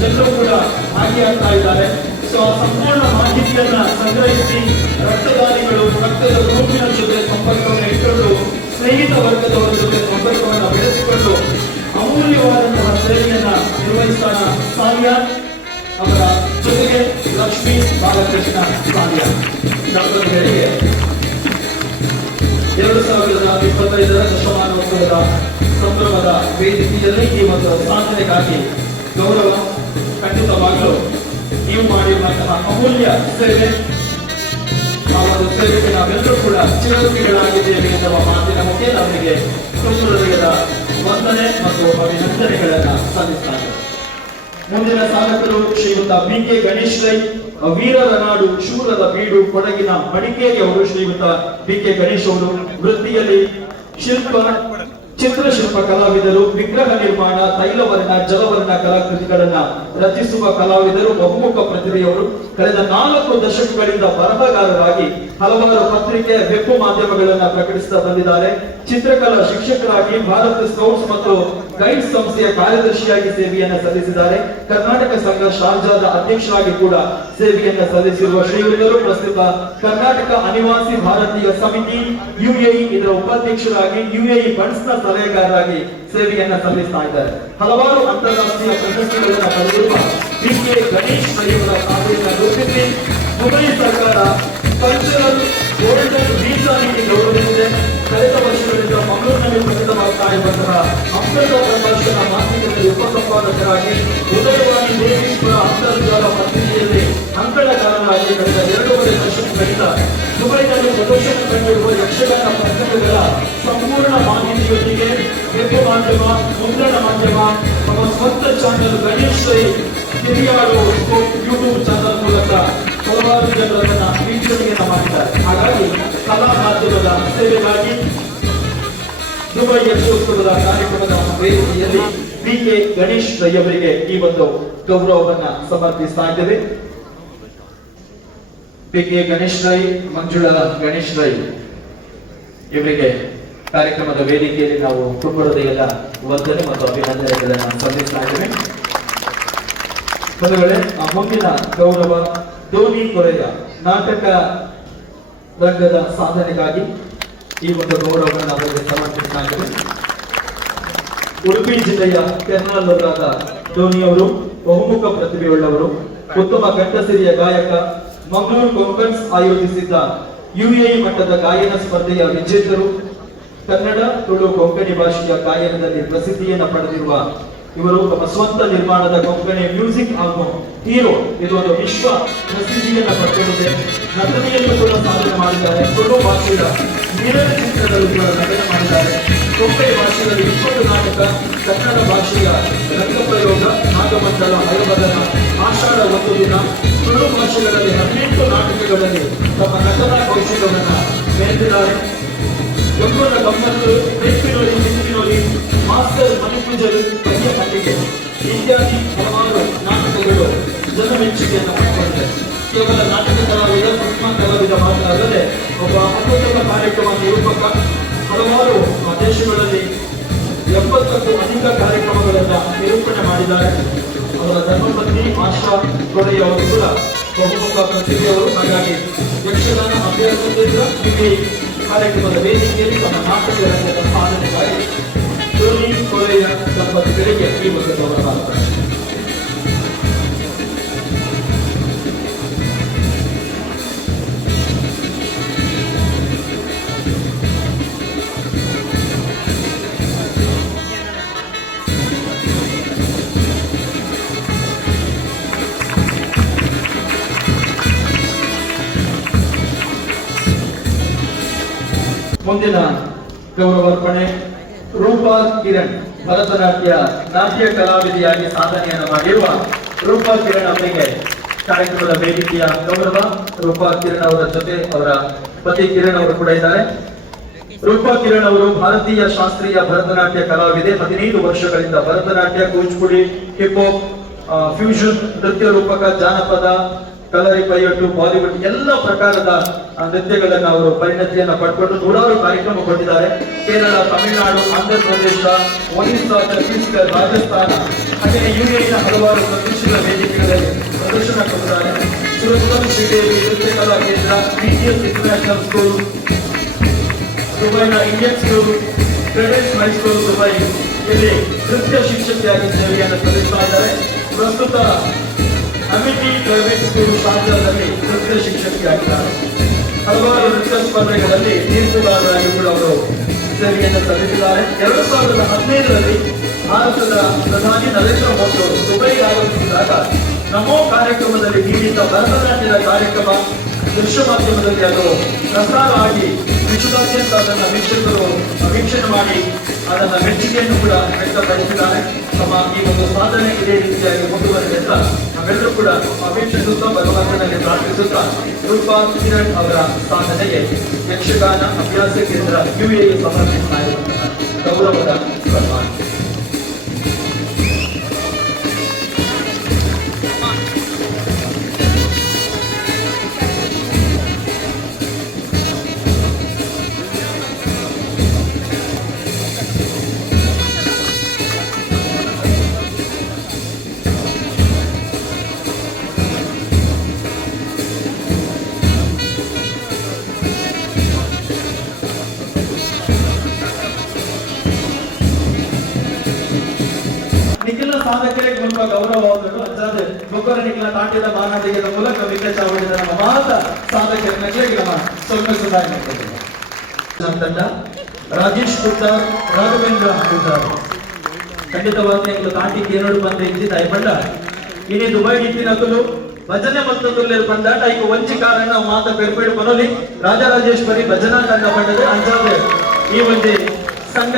ಜನರು ಕೂಡ ಭಾಗಿಯಾಗ್ತಾ ಇದ್ದಾರೆ. ಸೊ ಆ ಸಂಪೂರ್ಣ ಮಾಹಿತಿಯನ್ನ ಸಂಗ್ರಹಿಸಿ ರಕ್ತದಾನಿಗಳು, ರಕ್ತದ ಗುಂಪಿನ ಜೊತೆ ಸಂಪರ್ಕವನ್ನು ಇಟ್ಟುಕೊಂಡು, ಸ್ನೇಹಿತ ವರ್ಗದವರ ಜೊತೆ ಸಂಪರ್ಕವನ್ನು ಬೆಳೆಸಿಕೊಂಡು, ಅಮೂಲ್ಯವಾದಂತಹ ಸೇವೆಯನ್ನ ನಿರ್ವಹಿಸ್ತಾನ ಸಾಲ್ಯ ಅವರ ಜೊತೆಗೆ ಲಕ್ಷ್ಮೀ ಬಾಲಕೃಷ್ಣ ಸಾಲ್ಯ ದಂಪತಿಗಳಿಗೆ ಎರಡು ಸಾವಿರದ ಇಪ್ಪತ್ತೈದರ ದಶಮಾನೋತ್ಸವದ ಸಂಭ್ರಮದ ವೇದಿಕೆಯಲ್ಲಿ ಈ ಒಂದು ಸಾಧನೆಗಾಗಿ ಗೌರವ ಖಂಡಿತವಾಗಲು ನೀವು ಮಾಡಿರುವಂತಹ ಅಮೂಲ್ಯ ಸೇವೆ ಆ ಒಂದು ಸೇವೆಗೆ ನಾವೆಲ್ಲರೂ ಕೂಡ ಚಿರಋಣಿಗಳಾಗಿದ್ದೇವೆ ಎನ್ನುವ ಮಾತಿನ ಮುಖೇ ನಮಗೆ ಹೃದಯದ ವಂದನೆ ಮತ್ತು ಅಭಿನಂದನೆಗಳನ್ನು ಸಲ್ಲಿಸುತ್ತಾರೆ ಮುಂದಿನ ಸಾಧಕರು ಶ್ರೀಯುತ ಬಿ ಕೆ ಗಣೇಶ್ ರೈ. ವೀರರ ನಾಡು ಶೂರದ ಬೀಡು ಕೊಡಗಿನ ಮಡಿಕೇರಿ ಅವರು ಬಿ ಕೆ ಗಣೇಶ್ ಅವರು ವೃತ್ತಿಯಲ್ಲಿ ಶಿಲ್ಪ ಚಿತ್ರಶಿಲ್ಪ ಕಲಾವಿದರು ವಿಗ್ರಹ ನಿರ್ಮಾಣ, ತೈಲವರ್ಣ, ಜಲವರ್ಣ ಕಲಾಕೃತಿಗಳನ್ನ ರಚಿಸುವ ಕಲಾವಿದರು, ಬಹುಮುಖ ಪ್ರತಿಭೆಯವರು. ಕಳೆದ ನಾಲ್ಕು ದಶಕಗಳಿಂದ ಬರಹಗಾರರಾಗಿ ಹಲವಾರು ಪತ್ರಿಕೆ ವೆಬ್ ಮಾಧ್ಯಮಗಳನ್ನ ಪ್ರಕಟಿಸುತ್ತಾ ಬಂದಿದ್ದಾರೆ. ಚಿತ್ರಕಲಾ ಶಿಕ್ಷಕರಾಗಿ ಭಾರತ ಸ್ಕೌಟ್ಸ್ ಮತ್ತು ಗೈಡ್ಸ್ ಸಂಸ್ಥೆಯ ಕಾರ್ಯದರ್ಶಿಯಾಗಿ ಸೇವೆಯನ್ನ ಸಲ್ಲಿಸಿದ್ದಾರೆ. ಕರ್ನಾಟಕ ಸಂಘ ಶಾರ್ಜಾದ ಅಧ್ಯಕ್ಷರಾಗಿ ಕೂಡ ಸೇವೆಯನ್ನ ಸಲ್ಲಿಸಿರುವ ಶ್ರೀಯುತರು ಪ್ರಸ್ತುತ ಕರ್ನಾಟಕ ಅನಿವಾಸಿ ಭಾರತೀಯ ಸಮಿತಿ ಯುಎಇ ಇದರ ಉಪಾಧ್ಯಕ್ಷರಾಗಿ ಯುಎಇ ಬಣ್ಸ್ನ ಸಲಹೆಗಾರರಾಗಿ ಸೇವೆಯನ್ನ ಸಲ್ಲಿಸ್ತಾ ಇದ್ದಾರೆ. ಹಲವಾರು ಅಂತಾರಾಷ್ಟ್ರೀಯ ಪ್ರಶಸ್ತಿಗಳನ್ನ ಪಡೆದಿರುವ ಬಿ ಕೆ. ಗಣೇಶ್ ಅವರ ಸಾಧನೆಯನ್ನು ರೂಪಿಸಿ ಮುಂಬೈ ಸರ್ಕಾರ ಕಲ್ಚರಲ್ ಗೋಲ್ಡನ್ ವೀಸಾ ನೀಡಿ ಗೌರವಿಸಿದೆ. ಕಳೆದ ವರ್ಷಗಳಿಂದ ಮಂಗಳೂರಿನಲ್ಲಿ ಪ್ರಕಟವಾಗ್ತಾ ಇರುವಂತಹ ಅಮೃತ ಪ್ರಕಾಶನ ಮಾಸಿಕದಲ್ಲಿ ಉಪಸಂಪಾದಕರಾಗಿ ಉದಯವಾಣಿ ದೇವೇಶ್ವರ ಅಂತರ್ಜಾಲ ಪತ್ರಿಕೆಯಲ್ಲಿ ಅಂಕಣಕಾರರಾಗಿ ಕಳೆದ ಎರಡೂವರೆ ವರ್ಷಗಳಿಂದ ದುಬೈನಲ್ಲಿ ಪ್ರದರ್ಶನ ಕಂಡಿರುವ ಯಕ್ಷಗಾನ ಪ್ರಸಂಗಗಳ ಸಂಪೂರ್ಣ ಮಾಹಿತಿಯೊಂದಿಗೆ ವೆಬ್ ಮಾಧ್ಯಮ, ಮುದ್ರಣ ಮಾಧ್ಯಮ ತಮ್ಮ ಸ್ವಂತ channel Ganesh Rai Kiriyadu YouTube channel ಮೂಲಕ ಹಲವಾರು ಜನರು ಅದನ್ನ ವೀಕ್ಷಣೆಯನ್ನು ಮಾಡಿದ್ದಾರೆ. ಹಾಗಾಗಿ ಕಲಾ ಮಾಧ್ಯಮದ ಸೇವೆಗಾಗಿ ದುಬೈ ಯಕ್ಷೋತ್ಸವದ ಕಾರ್ಯಕ್ರಮದ ವೇದಿಕೆಯಲ್ಲಿ ಬಿ ಕೆ ಗಣೇಶ್ ರೈ ಅವರಿಗೆ ಈ ಒಂದು ಗೌರವವನ್ನು ಸಮರ್ಪಿಸ್ತಾ ಇದ್ದೇವೆ. ಪಿ ಕೆ ಗಣೇಶ್ ರೈ ಮಂಜುಳಾ ಗಣೇಶ್ ರೈ ಇವರಿಗೆ ಕಾರ್ಯಕ್ರಮದ ವೇದಿಕೆಯಲ್ಲಿ ನಾವು ಕುಟುಂಬದ ಎಲ್ಲ ವಂದನೆ ಮತ್ತು ಅಭಿನಂದನೆಗಳನ್ನು ಬಂಧುಗಳೇ ಆ ಮುಂದಿನ ಗೌರವ ಧೋನಿ ಕೊರೆಯ ನಾಟಕ ರಂಗದ ಸಾಧನೆಗಾಗಿ ಈ ಒಂದು ಗೌರವವನ್ನು ಅವರಿಗೆ ಸಮರ್ಪಿಸ್ತಾ ಇದ್ದೇವೆ. ಉಡುಪಿ ಜಿಲ್ಲೆಯ ಕೆರ್ನಲ್ಲರಾದ ಧೋನಿ ಅವರು ಬಹುಮುಖ ಪ್ರತಿಭೆಯುಳ್ಳವರು, ಉತ್ತಮ ಕಂಠಸಿರಿಯ ಗಾಯಕ ಮಂಗಳೂರು ಕೊಂಕನ್ಸ್ ಆಯೋಜಿಸಿದ್ದ ಯುಎಇ ಮಟ್ಟದ ಗಾಯನ ಸ್ಪರ್ಧೆಯ ವಿಜೇತರು ಕನ್ನಡ ತುಳು ಕೊಂಕಣಿ ಭಾಷೆಯ ಗಾಯನದಲ್ಲಿ ಪ್ರಸಿದ್ಧಿಯನ್ನು ಪಡೆದಿರುವ ಇವರು ತಮ್ಮ ಸ್ವಂತ ನಿರ್ಮಾಣದ ಕೊಂಕಣಿ ಮ್ಯೂಸಿಕ್ ಹಾಗೂ ಹೀರೋ. ಇದು ಒಂದು ವಿಶ್ವ ಪ್ರಸಿದ್ಧಿಯನ್ನು ಪಡೆದಿದೆ ನಟನೆಯನ್ನು ಕೂಡ ಸಾಧನೆ ಮಾಡಿದ್ದಾರೆ. ತುಳು ಭಾಷೆಯ ಮಿರರ್ ಚಿತ್ರದಲ್ಲಿ ಕೂಡ ನಟನೆ ಮಾಡಿದ್ದಾರೆ. ಕೊಂಕಣಿ ಭಾಷೆಯಲ್ಲಿ ಇಪ್ಪತ್ತು ನಾಟಕ, ಕನ್ನಡ ಭಾಷೆಯ ರಂಗಪ್ರಯೋಗ, ನಾಗಮಂಡಲ ಹಯಬದನ ಆಷಾಢ ಒಂದು ದಿನ, ತುಳು ಭಾಷೆಗಳಲ್ಲಿ ಹದಿನೆಂಟು ನಾಟಕಗಳಲ್ಲಿ ತಮ್ಮ ನಟನಾ ಕೌಶಲ್ಯವನ್ನು ಮೆರೆದಿದ್ದಾರೆ ಗಮ್ಮನ ಗಮ್ಮತ್ತು ಮಾಸ್ಟರ್ ಮಣಿಪೂಜಲು ಬಗ್ಗೆ ಮಟ್ಟಿಗೆ ಇತ್ಯಾದಿ ಹಲವಾರು ನಾಟಕಗಳು ಜನಮೆಚ್ಚುಗೆಯನ್ನು ಪಡ್ಕೊಂಡಿದೆ ಕೇವಲ ನಾಟಕ ಕಲಾವಿದ ಸಿನಿಮಾ ಕಲಾವಿದ ಮಾತ್ರ ಅಲ್ಲದೆ ಒಬ್ಬ ಅತ್ಯುತ್ತಮ ಕಾರ್ಯಕ್ರಮ ನಿರೂಪಕ ಹಲವಾರು ದೇಶಗಳಲ್ಲಿ ಎಪ್ಪತ್ತಕ್ಕೂ ಅಧಿಕ ಕಾರ್ಯಕ್ರಮಗಳನ್ನು ನಿರೂಪಣೆ ಮಾಡಿದ್ದಾರೆ ಅವರ ಧರ್ಮಪತ್ನಿ ಆಶಾ ಕೊಡೆಯ ಅವರು ಕೂಡ ಬಹುಮುಖ ಪ್ರತಿಭೆಯವರು ಹಾಗಾಗಿ ಯಕ್ಷಗಾನ ಅಭ್ಯಾಸದಿಂದ ಇಲ್ಲಿ ಕಾರ್ಯಕ್ರಮದ ವೇದಿಕೆಯಲ್ಲಿ ತಮ್ಮ ನಾಟಕ ರಂಗದ ಸಾಧನೆಗಾಗಿ ಧೋನಿ ಕೊರೆಯ ದಂಪತಿಗಳಿಗೆ ಈ ಒಂದು ಗೌರವ ಮುಂದಿನ ಗೌರವಾರ್ಪಣೆ ರೂಪಾ ಕಿರಣ್ ಭರತನಾಟ್ಯ ನಾಟ್ಯ ಕಲಾವಿದೆಯಾಗಿ ಸಾಧನೆಯನ್ನು ಮಾಡಿರುವ ರೂಪಾ ಕಿರಣ್ ಅವರಿಗೆ ಕಾರ್ಯಕ್ರಮದ ವೇದಿಕೆಯ ಗೌರವ ರೂಪಾ ಕಿರಣ್ ಅವರ ಜೊತೆ ಅವರ ಪತಿ ಕಿರಣ್ ಅವರು ಕೂಡ ಇದ್ದಾರೆ. ರೂಪಾ ಕಿರಣ್ ಅವರು ಭಾರತೀಯ ಶಾಸ್ತ್ರೀಯ ಭರತನಾಟ್ಯ ಕಲಾವಿದೆ. ಹದಿನೈದು ವರ್ಷಗಳಿಂದ Bharatanatyam, Kuchipudi hip hop fusion ನೃತ್ಯ ರೂಪಕ, ಜಾನಪದ ಕಲರಿ ಪೈಯಟ್ಟು ಬಾಲಿವುಡ್, ಎಲ್ಲ ಪ್ರಕಾರದ ನೃತ್ಯಗಳನ್ನು ಅವರು ಪರಿಣತಿಯನ್ನ ಪಡ್ಕೊಂಡು ನೂರಾರು ಕಾರ್ಯಕ್ರಮ ಕೊಟ್ಟಿದ್ದಾರೆ. ಕೇರಳ, ತಮಿಳುನಾಡು ಆಂಧ್ರ ಪ್ರದೇಶ ಒರಿಸ್ಸಾ, ಛತ್ತೀಸ್ಗಢ, ರಾಜಸ್ಥಾನ ಹಾಗೆಯೇ ಯುಎನ ಹಲವಾರು ಪ್ರದೇಶಗಳ ವೇದಿಕೆಗಳಲ್ಲಿ ಪ್ರದರ್ಶನ ಕೊಟ್ಟಿದ್ದಾರೆ. Surathkal Sridevi Nritya Kala Kendra BTS international school ದುಬೈನ Indian school credits Mysuru, Dubai. ಇಲ್ಲಿ ನೃತ್ಯ ಶಿಕ್ಷಕಿಯಾಗಿ ಸೇವೆಯನ್ನು ಸಲ್ಲಿಸ್ತಾ ಪ್ರಸ್ತುತ ಅಮಿಟಿ ಪ್ರೈವೇಟ್ ಸ್ಕೂಲ್ ಶಾಂತದಲ್ಲಿ ನೃತ್ಯ ಶಿಕ್ಷಕಿಯಾಗಿದ್ದಾರೆ. ಹಲವಾರು ನೃತ್ಯ ಸ್ಪರ್ಧೆಗಳಲ್ಲಿ ತೀರ್ಪುಗಾರರಾಗಿ ಕೂಡ ಅವರು ಸೇವೆಯನ್ನು ಸಲ್ಲಿಸಿದ್ದಾರೆ. ಎರಡು ಸಾವಿರದ ಹದಿನೈದರಲ್ಲಿ ಭಾರತದ ಪ್ರಧಾನಿ ನರೇಂದ್ರ ಮೋದಿ ಅವರು ದುಬೈಗೆ ಆಗಮಿಸಿದಾಗ ನಮೋ ಕಾರ್ಯಕ್ರಮದಲ್ಲಿ ನೀಡಿದ್ದ ಭರತನಾಟ್ಯದ ಕಾರ್ಯಕ್ರಮ ದೃಶ್ಯ ಮಾಧ್ಯಮದಲ್ಲಿ ಅದು ಪ್ರಸಾರ ಆಗಿ ವಿಶ್ವದಾದ್ಯಂತ ಅದನ್ನು ವೀಕ್ಷಕರು ವೀಕ್ಷಣೆ ಮಾಡಿ ಅದನ್ನ ಮೆಚ್ಚುಗೆಯನ್ನು ಕೂಡ ವ್ಯಕ್ತಪಡಿಸಿದ್ದಾರೆ. ತಮ್ಮ ಈ ಒಂದು ಸಾಧನೆ ಇದೇ ರೀತಿಯಾಗಿ ಮುಂದುವರೆದ ನಾವೆಲ್ಲರೂ ಕೂಡ ಅಪೇಕ್ಷಿಸುತ್ತಾ, ಭಗವಂತನಲ್ಲಿ ಪ್ರಾರ್ಥಿಸುತ್ತಾ ರೂಪಾ ಕಿರಣ್ ಅವರ ಸಾಧನೆಗೆ ಯಕ್ಷಗಾನ ಅಭ್ಯಾಸ ಕೇಂದ್ರ ಯುಎ ಸಮರ್ಪಿಸ್ತಾ ಇರುವಂತಹ ಗೌರವದ ಸನ್ಮಾನ. ಗೊಬ್ಬರ ನಿಖಿಲ ಮೂಲಕ ಮಾನವೀಯದ ಮೂಲಕ ವಿಕಚಾವಡಿದ ನಮ್ಮ ಮಾತ ಸಾಧಕರಿಗೆ ನಮ್ಮ ಸ್ವಲ್ಪ ಸುಧಾರಣೆ ತಂಡ ರಾಜೇಶ್ ಪುತ್ತಾರ್ ರಾಘವೇಂದ್ರ ಪುತ್ತಾರ್ ಖಂಡಿತವಾಗಿ ನೀವು ತಾಟಿಗೆ ಏನೋಡು ಬಂದ ಇದ್ದಿ ದಯಪಂಡ ಇನಿ ದುಬೈ ಇತ್ತಿನಕಲು ಭಜನೆ ಮತ್ತು ತುಲ್ಲೇರು ಬಂದಾಟ, ಈಗ ಒಂಚಿ ಕಾರಣ, ಮಾತ ಪೇರ್ಪೇಡು ಬರೋಲಿ. ರಾಜರಾಜೇಶ್ವರಿ ಭಜನಾ ತಂಡ ಪಂಡದ ಅಂಜಾವೆ. ಈ ಒಂದು ಸಂಘ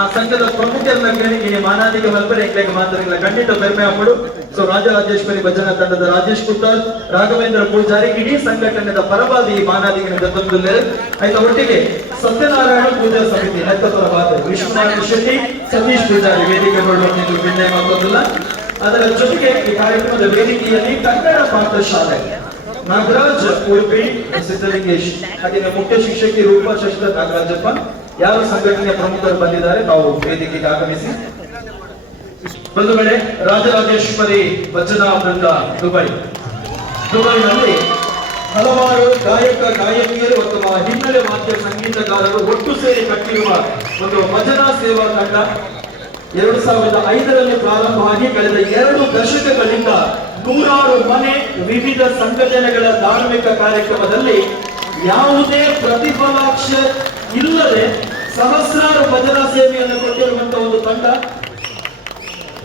ಆ ಸಂಘದ ಪ್ರಮುಖ ಕೇಳಿ ಮಾನಾದಿಗೆ ಮಾತ್ರ ಇಲ್ಲ ಮಾತಾಡಿಲ್ಲ ಖಂಡಿತ ಬೆರ್ಮೆ ಅಮ್ಮಡು ಸೊ ರಾಜರಾಜೇಶ್ವರಿ ಭಜನಾ ತಂಡದ ರಾಜೇಶ್ ಪುತ್ತಾರ್ ರಾಘವೇಂದ್ರ ಪೂಜಾರಿ, ಇಡೀ ಸಂಘಟನೆದ ಪರವಾದಿ ಈ ಮಾನಾದಿಗೆ ತಂದುಲ್ಲೆ. ಆಯ್ತಾ, ಒಟ್ಟಿಗೆ ಸತ್ಯನಾರಾಯಣ ಪೂಜಾ ಸಮಿತಿ ಆಯ್ತಾ ಪರವಾದ ವಿಶ್ವನಾಥ ಶೆಟ್ಟಿ, ಸತೀಶ್ ಪೂಜಾರಿ ವೇದಿಕೆ ಹೊರಡುವ ಭಿನ್ನ ಮಾಡುವುದಿಲ್ಲ ಅದರ ಜೊತೆಗೆ ಈ ಕಾರ್ಯಕ್ರಮದ ವೇದಿಕೆಯಲ್ಲಿ ಕನ್ನಡ ಪಾಠಶಾಲೆ ನಾಗರಾಜ್ ಉಡುಪಿ ಸಿದ್ದಲಿಂಗೇಶ್ ಹಾಗೆ ಮುಖ್ಯ ಶಿಕ್ಷಕಿ ರೂಪಾ ಶಶಿಧರ್ ನಾಗರಾಜಪ್ಪ. ಯಾರು ಸಂಘಟನೆಯ ಪ್ರಮುಖರು ಬಂದಿದ್ದಾರೆ ತಾವು ವೇದಿಕೆಗೆ ಆಗಮಿಸಿ. ಒಂದು ವೇಳೆ ರಾಜರಾಜೇಶ್ವರಿ ಭಜನಾ ವೃಂದ ದುಬೈ. ದುಬೈನಲ್ಲಿ ಹಲವಾರು ಗಾಯಕ, ಗಾಯಕಿಯರು ಅಥವಾ ಹಿನ್ನೆಲೆ ವಾದ್ಯ ಸಂಗೀತಗಾರರು ಒಟ್ಟು ಸೇರಿ ಕಟ್ಟಿರುವ ಒಂದು ಭಜನಾ ಸೇವಾ ತಂಡ. ಎರಡು ಸಾವಿರದ ಐದರಲ್ಲಿ ಪ್ರಾರಂಭವಾಗಿ ಕಳೆದ ಎರಡು ದಶಕಗಳಿಂದ ನೂರಾರು ಮನೆ, ವಿವಿಧ ಸಂಘಟನೆಗಳ ಧಾರ್ಮಿಕ ಕಾರ್ಯಕ್ರಮದಲ್ಲಿ ಯಾವುದೇ ಪ್ರತಿಫಲಾಕ್ಷ ಇಲ್ಲದೆ ಸಹಸ್ರಾರು ಭಜನಾ ಸೇವೆಯನ್ನು ಕೊಟ್ಟಿರುವಂತಹ ಒಂದು ತಂಡ.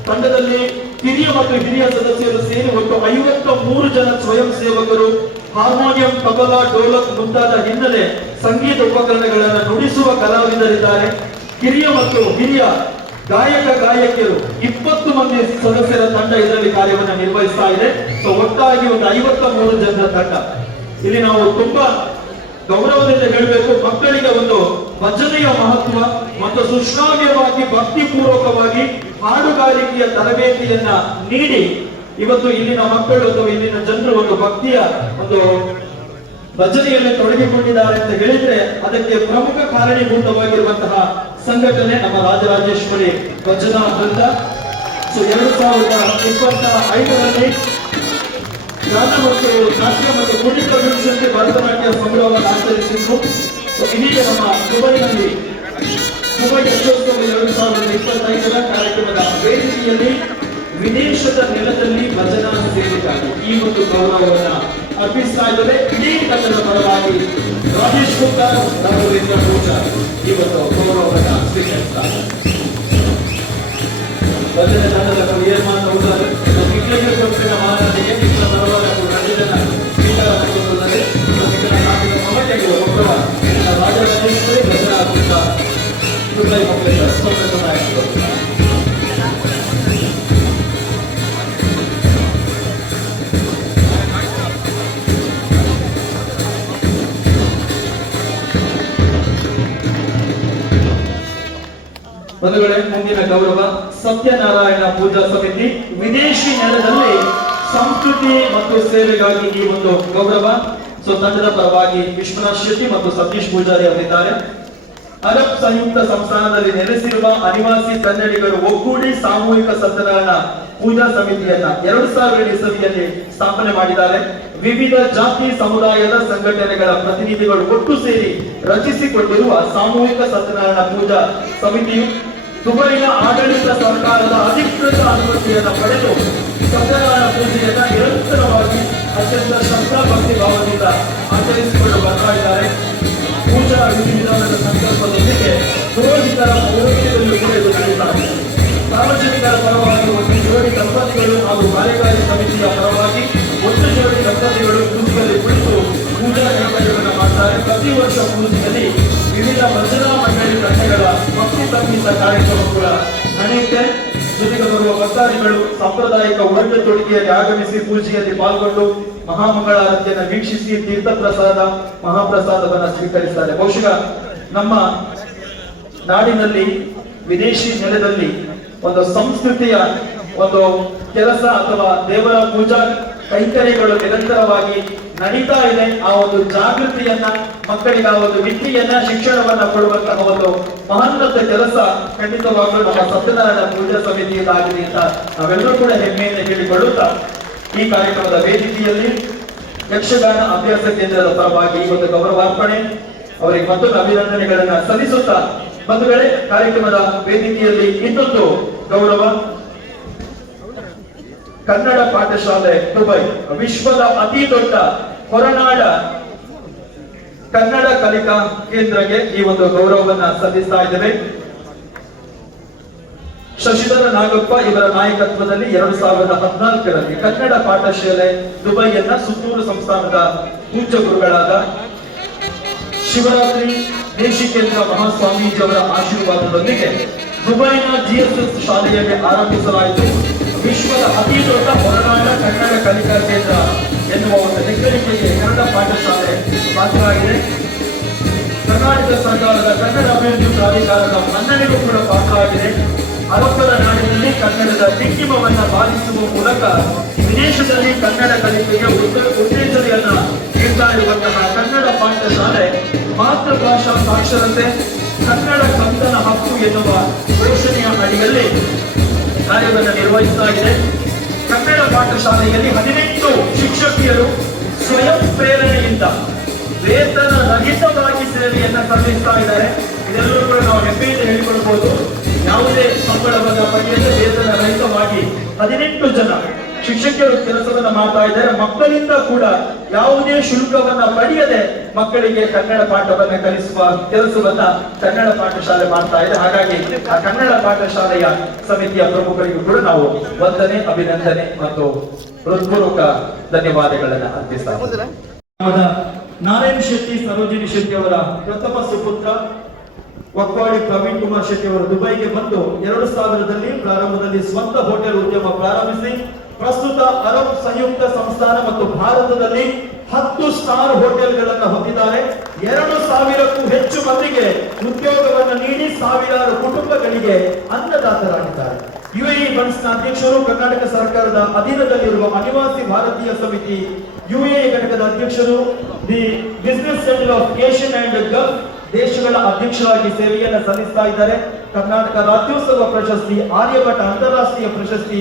ತಂಡದಲ್ಲಿ ಕಿರಿಯ ಮತ್ತು ಹಿರಿಯ ಸದಸ್ಯರು ಸೇರಿ ಒಟ್ಟು ಐವತ್ತ ಮೂರು ಜನ ಸ್ವಯಂ ಸೇವಕರು ಹಾರ್ಮೋನಿಯಂ, ತಬಲಾ, ಡೋಲಕ್ ಮುಂತಾದ ಹಿನ್ನೆಲೆ ಸಂಗೀತ ಉಪಕರಣಗಳನ್ನು ನುಡಿಸುವ ಕಲಾವಿದರಿದ್ದಾರೆ. ಕಿರಿಯ ಮತ್ತು ಹಿರಿಯ ಗಾಯಕ, ಗಾಯಕಿಯರು ಇಪ್ಪತ್ತು ಮಂದಿ ಸದಸ್ಯರ ತಂಡ ಇದರಲ್ಲಿ ಕಾರ್ಯವನ್ನು ನಿರ್ವಹಿಸ್ತಾ ಇದೆ. ಸೊ ಒಟ್ಟಾಗಿ ಒಂದು ಐವತ್ತ ಮೂರು ಜನರ ತಂಡ. ಇಲ್ಲಿ ನಾವು ತುಂಬಾ ಗೌರವದಿಂದ ಹೇಳಬೇಕು, ಮಕ್ಕಳಿಗೆ ಒಂದು ಭಜನೆಯ ಮಹತ್ವ ಮತ್ತು ಸುಶ್ರಾವ್ಯವಾಗಿ ಭಕ್ತಿಪೂರ್ವಕವಾಗಿ ಹಾಡುಗಾರಿಕೆಯ ತರಬೇತಿಯನ್ನ ನೀಡಿ. ಇವತ್ತು ಇಲ್ಲಿನ ಮಕ್ಕಳು ಅಥವಾ ಇಲ್ಲಿನ ಜನರು ಒಂದು ಭಕ್ತಿಯ ಒಂದು ಭಜನೆಯಲ್ಲಿ ತೊಡಗಿಕೊಂಡಿದ್ದಾರೆ ಅಂತ ಹೇಳಿದ್ರೆ ಅದಕ್ಕೆ ಪ್ರಮುಖ ಕಾರಣೀಭೂತವಾಗಿರುವಂತಹ ಸಂಘಟನೆ ನಮ್ಮ ರಾಜರಾಜೇಶ್ವರಿ ಭಜನಾ ವೃಂದ. ಸೊ, ಎರಡು ಸಾವಿರದ ಇಪ್ಪತ್ತ ಐದರಲ್ಲಿ ಮತ್ತು ನಾಟ್ಯ ಮತ್ತು ಕುಟುಂಬ ವಿಷಯಕ್ಕೆ ಭರತನಾಟ್ಯ ಸಂಗ್ರಹವನ್ನು ಆಚರಿಸಿದ್ದು ಇದೀಗ ನಮ್ಮ ದುಬೈನಲ್ಲಿ ದುಬೈ ರಾಜ್ಯೋತ್ಸವ ಎರಡು ಸಾವಿರದ ಇಪ್ಪತ್ತೈದರ ಕಾರ್ಯಕ್ರಮದ ವೇದಿಕೆಯಲ್ಲಿ ವಿದೇಶದ ನೆಲದಲ್ಲಿ ಭಜನಾ ಸೇವೆಗಾಗಿ ಈ ಒಂದು ಗೌರವವನ್ನು ಅರ್ಪಿಸ್ತಾ ಇದ್ದಾರೆ. ಇಡೀ ತಂಡದ ಪರವಾಗಿ ರಾಜೇಶ್ ಕುಮಾರ್ ಪೂಜಾರ್ ಈ ಒಂದು ಗೌರವವನ್ನು ಸ್ವೀಕರಿಸ್ತಾರೆ ಭಜನೆ ತಂಡದ ಕವಿ ಏನ್ ಮಾತನಾಡುತ್ತಾರೆ ವಿಕ್ಲೇಶ್ವರ ಸಂಸ್ಥೆಯ ಮಹಾರಾಜರಿಗೆ ನಿಮ್ಮ ಪರವಾಗಿ ಹಾಗೂ ರಾಜ್ಯದ ಸ್ವೀಕಾರ ಮಾಡಿಕೊಳ್ಳುತ್ತದೆ ನಿಮ್ಮ ನಾಡಿನ ಸಮಸ್ಯೆಗಳು ಒಬ್ಬರ ರಾಜರಾಜೇಶ್ವರಿ ಭಜನಾ ಗುಪ್ತ ದುರ್ಗೈ ಮಕ್ಕಳಿಗೆ ಸ್ವಾಗತ ನಾಯಕರು ಬಂಧುಗಳೇ ಮುಂದಿನ ಗೌರವ ಸತ್ಯನಾರಾಯಣ ಪೂಜಾ ಸಮಿತಿ ವಿದೇಶಿ ನೆಲದಲ್ಲಿ ಸಂಸ್ಕೃತಿ ಮತ್ತು ಸೇವೆಗಾಗಿ ಈ ಒಂದು ಗೌರವ ಸೊ ತಂಡದ ಪರವಾಗಿ ವಿಶ್ವನಾಥ್ ಶೆಟ್ಟಿ ಮತ್ತು ಸತೀಶ್ ಪೂಜಾರಿ ಅವರಿದ್ದಾರೆ. ಅರಬ್ ಸಂಯುಕ್ತ ಸಂಸ್ಥಾನದಲ್ಲಿ ನೆಲೆಸಿರುವ ಅನಿವಾಸಿ ಕನ್ನಡಿಗರು ಒಗ್ಗೂಡಿ ಸಾಮೂಹಿಕ ಸತ್ಯನಾರಾಯಣ ಪೂಜಾ ಸಮಿತಿಯನ್ನ ಎರಡು ಸಾವಿರ ಇಸವಿಯಲ್ಲಿ ಸ್ಥಾಪನೆ ಮಾಡಿದ್ದಾರೆ. ವಿವಿಧ ಜಾತಿ ಸಮುದಾಯದ ಸಂಘಟನೆಗಳ ಪ್ರತಿನಿಧಿಗಳು ಒಟ್ಟು ಸೇರಿ ರಚಿಸಿಕೊಂಡಿರುವ ಸಾಮೂಹಿಕ ಸತ್ಯನಾರಾಯಣ ಪೂಜಾ ಸಮಿತಿಯು ದುಬೈನ ಆಡಳಿತ ಸರ್ಕಾರದ ಅಧಿಕೃತ ಅನುಮತಿಯನ್ನು ಪಡೆದು ಸತ್ಯನಾರಾಯಣ ಪೂಜೆಯನ್ನ ಸಾಂಪ್ರದಾಯಿಕ ಉಡುಗೆ ತೊಡುಗೆಯಲ್ಲಿ ಆಗಮಿಸಿ ಪೂಜೆಯಲ್ಲಿ ಪಾಲ್ಗೊಂಡು ಮಹಾಮಂಗಳಾರತಿಯನ್ನು ವೀಕ್ಷಿಸಿ ತೀರ್ಥ ಪ್ರಸಾದ ಮಹಾಪ್ರಸಾದವನ್ನು ಸ್ವೀಕರಿಸ್ತಾರೆ ಬಹುಶಃ ನಮ್ಮ ನಾಡಿನಲ್ಲಿ, ವಿದೇಶಿ ನೆಲದಲ್ಲಿ ಒಂದು ಸಂಸ್ಕೃತಿಯ ಒಂದು ಕೆಲಸ ಅಥವಾ ದೇವರ ಪೂಜಾ ಕೈಂಕರ್ಯಗಳು ನಿರಂತರವಾಗಿ ನಡೀತಾ ಇದೆ ಆ ಒಂದು ಜಾಗೃತಿಯನ್ನ, ಮಕ್ಕಳಿಗೆ ಆ ಒಂದು ವಿದ್ಯೆಯನ್ನ ಶಿಕ್ಷಣವನ್ನ ಕೊಡುವಂತಹ ಒಂದು ಮಹತ್ವದ ಕೆಲಸ ಖಂಡಿತವಾಗಲೂ ನಮ್ಮ ಸತ್ಯನಾರಾಯಣ ಪೂಜಾ ಸಮಿತಿಯದಾಗಿದೆ ಅಂತ ನಾವೆಲ್ಲರೂ ಕೂಡ ಹೆಮ್ಮೆಯಿಂದ ಹೇಳಿಕೊಳ್ಳುತ್ತಾ ಈ ಕಾರ್ಯಕ್ರಮದ ವೇದಿಕೆಯಲ್ಲಿ ಯಕ್ಷಗಾನ ಅಭ್ಯಾಸ ಕೇಂದ್ರದ ಪರವಾಗಿ ಈ ಒಂದು ಗೌರವಾರ್ಪಣೆ, ಅವರಿಗೆ ಮತ್ತೊಂದು ಅಭಿನಂದನೆಗಳನ್ನ ಸಲ್ಲಿಸುತ್ತಾ ಬಂಧುಗಳೇ ಕಾರ್ಯಕ್ರಮದ ವೇದಿಕೆಯಲ್ಲಿ ಇನ್ನೊಂದು ಗೌರವ ಕನ್ನಡ ಪಾಠಶಾಲೆ ದುಬೈ, ವಿಶ್ವದ ಅತಿ ದೊಡ್ಡ ಹೊರನಾಡ ಕನ್ನಡ ಕಲಿಕಾ ಕೇಂದ್ರಕ್ಕೆ ಈ ಒಂದು ಗೌರವವನ್ನ ಸಲ್ಲಿಸ್ತಾ ಇದ್ದೇವೆ. ಶಶಿಧರ ನಾಗಪ್ಪ ಇವರ ನಾಯಕತ್ವದಲ್ಲಿ ಎರಡು ಸಾವಿರದ ಹದಿನಾಲ್ಕರಲ್ಲಿ ಕನ್ನಡ ಪಾಠಶಾಲೆ ದುಬೈಯನ್ನ ಸುತ್ತೂರು ಸಂಸ್ಥಾನದ ಪೂಜ್ಯ ಗುರುಗಳಾದ ಶಿವರಾತ್ರಿ ದೇಶಿಕೇಂದ್ರ ಮಹಾಸ್ವಾಮೀಜಿಯವರ ಆಶೀರ್ವಾದದೊಂದಿಗೆ ದುಬೈನ ಜಿಎಸ್ಎಸ್ ಶಾಲೆಯಲ್ಲಿ ಆರಂಭಿಸಲಾಯಿತು. ವಿಶ್ವದ ಅತಿ ದೊಡ್ಡ ಹೊರನಾಡ ಕನ್ನಡ ಕಲಿಕಾ ಕೇಂದ್ರ ಎನ್ನುವ ಒಂದು ಹೆಗ್ಗಳಿಕೆಗೆ ಕನ್ನಡ ಪಾಠಶಾಲೆ ಪಾತ್ರವಾಗಿದೆ. ಕರ್ನಾಟಕ ಸರ್ಕಾರದ ಕನ್ನಡ ಅಭಿವೃದ್ಧಿ ಪ್ರಾಧಿಕಾರದ ಮನ್ನಣೆಗೂ ಕೂಡ ಪಾತ್ರವಾಗಿದೆ. ಅರಬ್ಬರ ನಾಡಿನಲ್ಲಿ ಕನ್ನಡದ ದಿಕ್ಕಿಮವನ್ನ ಬಾಧಿಸುವ ಮೂಲಕ ವಿದೇಶದಲ್ಲಿ ಕನ್ನಡ ಕಲಿಕೆಗೆ ಉತ್ತೇಜನೆಯನ್ನ ನೀಡ್ತಾ ಇರುವಂತಹ ಕನ್ನಡ ಪಾಠಶಾಲೆ ಮಾತೃಭಾಷಾ ಸಾಕ್ಷರತೆ ಕನ್ನಡ ಕಂದನ ಹಕ್ಕು ಎನ್ನುವ ಘೋಷಣೆಯ ಅಡಿಯಲ್ಲಿ ಕಾರ್ಯವನ್ನು ನಿರ್ವಹಿಸ್ತಾ ಇದೆ. ಕನ್ನಡ ಪಾಠಶಾಲೆಯಲ್ಲಿ ಹದಿನೆಂಟು ಶಿಕ್ಷಕಿಯರು ಸ್ವಯಂ ಪ್ರೇರಣೆಯಿಂದ ವೇತನ ರಹಿತವಾಗಿ ಸೇವೆಯನ್ನ ಸಲ್ಲಿಸ್ತಾ ಇದ್ದಾರೆ. ಇದೆಲ್ಲರೂ ಕೂಡ ನಾವು ಹೆಮ್ಮೆಯಿಂದ ಹೇಳಿಕೊಳ್ಬಹುದು ಯಾವುದೇ ಸಂಬಳವನ್ನ ಪಡೆಯಲು ವೇತನ ರಹಿತವಾಗಿ ಹದಿನೆಂಟು ಜನ ಶಿಕ್ಷಕಿಯರು ಕೆಲಸವನ್ನ ಮಾಡ್ತಾ ಇದ್ದಾರೆ. ಮಕ್ಕಳಿಂದ ಕೂಡ ಯಾವುದೇ ಶುಲ್ಕವನ್ನ ಪಡೆಯದೆ ಮಕ್ಕಳಿಗೆ ಕನ್ನಡ ಪಾಠವನ್ನ ಕಲಿಸುವ ಕೆಲಸವನ್ನ ಕನ್ನಡ ಪಾಠಶಾಲೆ ಮಾಡ್ತಾ ಇದೆ. ಹಾಗಾಗಿ ಆ ಕನ್ನಡ ಪಾಠಶಾಲೆಯ ಸಮಿತಿಯ ಪ್ರಮುಖರಿಗೂ ಕೂಡ ನಾವು ವಂದನೆ, ಅಭಿನಂದನೆ ಮತ್ತು ಹೃತ್ಪೂರ್ವಕ ಧನ್ಯವಾದಗಳನ್ನ ಅರ್ಪಿಸ್ತಾ ನಾರಾಯಣ್ ಶೆಟ್ಟಿ, ಸರೋಜಿನಿ ಶೆಟ್ಟಿ ಅವರ ಪ್ರಥಮ ಸುಪುತ್ರ, ವಕ್ವಾಡಿ ಪ್ರವೀಣ್ ಕುಮಾರ್ ಶೆಟ್ಟಿ ಅವರು ದುಬೈಗೆ ಬಂದು ಎರಡು ಸಾವಿರದಲ್ಲಿ ಪ್ರಾರಂಭದಲ್ಲಿ ಸ್ವಂತ ಹೋಟೆಲ್ ಉದ್ಯಮ ಪ್ರಾರಂಭಿಸಿ ಪ್ರಸ್ತುತ ಅರಬ್ ಸಂಯುಕ್ತ ಸಂಸ್ಥಾನ ಮತ್ತು ಭಾರತದಲ್ಲಿ ಹತ್ತು ಸ್ಟಾರ್ ಹೋಟೆಲ್ಗಳನ್ನು ಹೊಂದಿದ್ದಾರೆ. ಎರಡು ಸಾವಿರಕ್ಕೂ ಹೆಚ್ಚು ಮಂದಿಗೆ ಉದ್ಯೋಗವನ್ನು ನೀಡಿ ಸಾವಿರಾರು ಕುಟುಂಬಗಳಿಗೆ ಅನ್ನದಾತರಾಗಿದ್ದಾರೆ. ಯುಎಇ ಫಂಡ್ಸ್ನ ಅಧ್ಯಕ್ಷರು ಕರ್ನಾಟಕ ಸರ್ಕಾರದ ಅಧೀನದಲ್ಲಿರುವ ಅನಿವಾಸಿ ಭಾರತೀಯ ಸಮಿತಿ, ಯುಎಇ ಘಟಕದ ಅಧ್ಯಕ್ಷರು, the business centre of Asian and Gulf ದೇಶಗಳ ಅಧ್ಯಕ್ಷರಾಗಿ ಸೇವೆಯನ್ನು ಸಲ್ಲಿಸ್ತಾ ಇದ್ದಾರೆ. ಕರ್ನಾಟಕ ರಾಜ್ಯೋತ್ಸವ ಪ್ರಶಸ್ತಿ ಆರ್ಯಭಟ ಅಂತಾರಾಷ್ಟ್ರೀಯ ಪ್ರಶಸ್ತಿ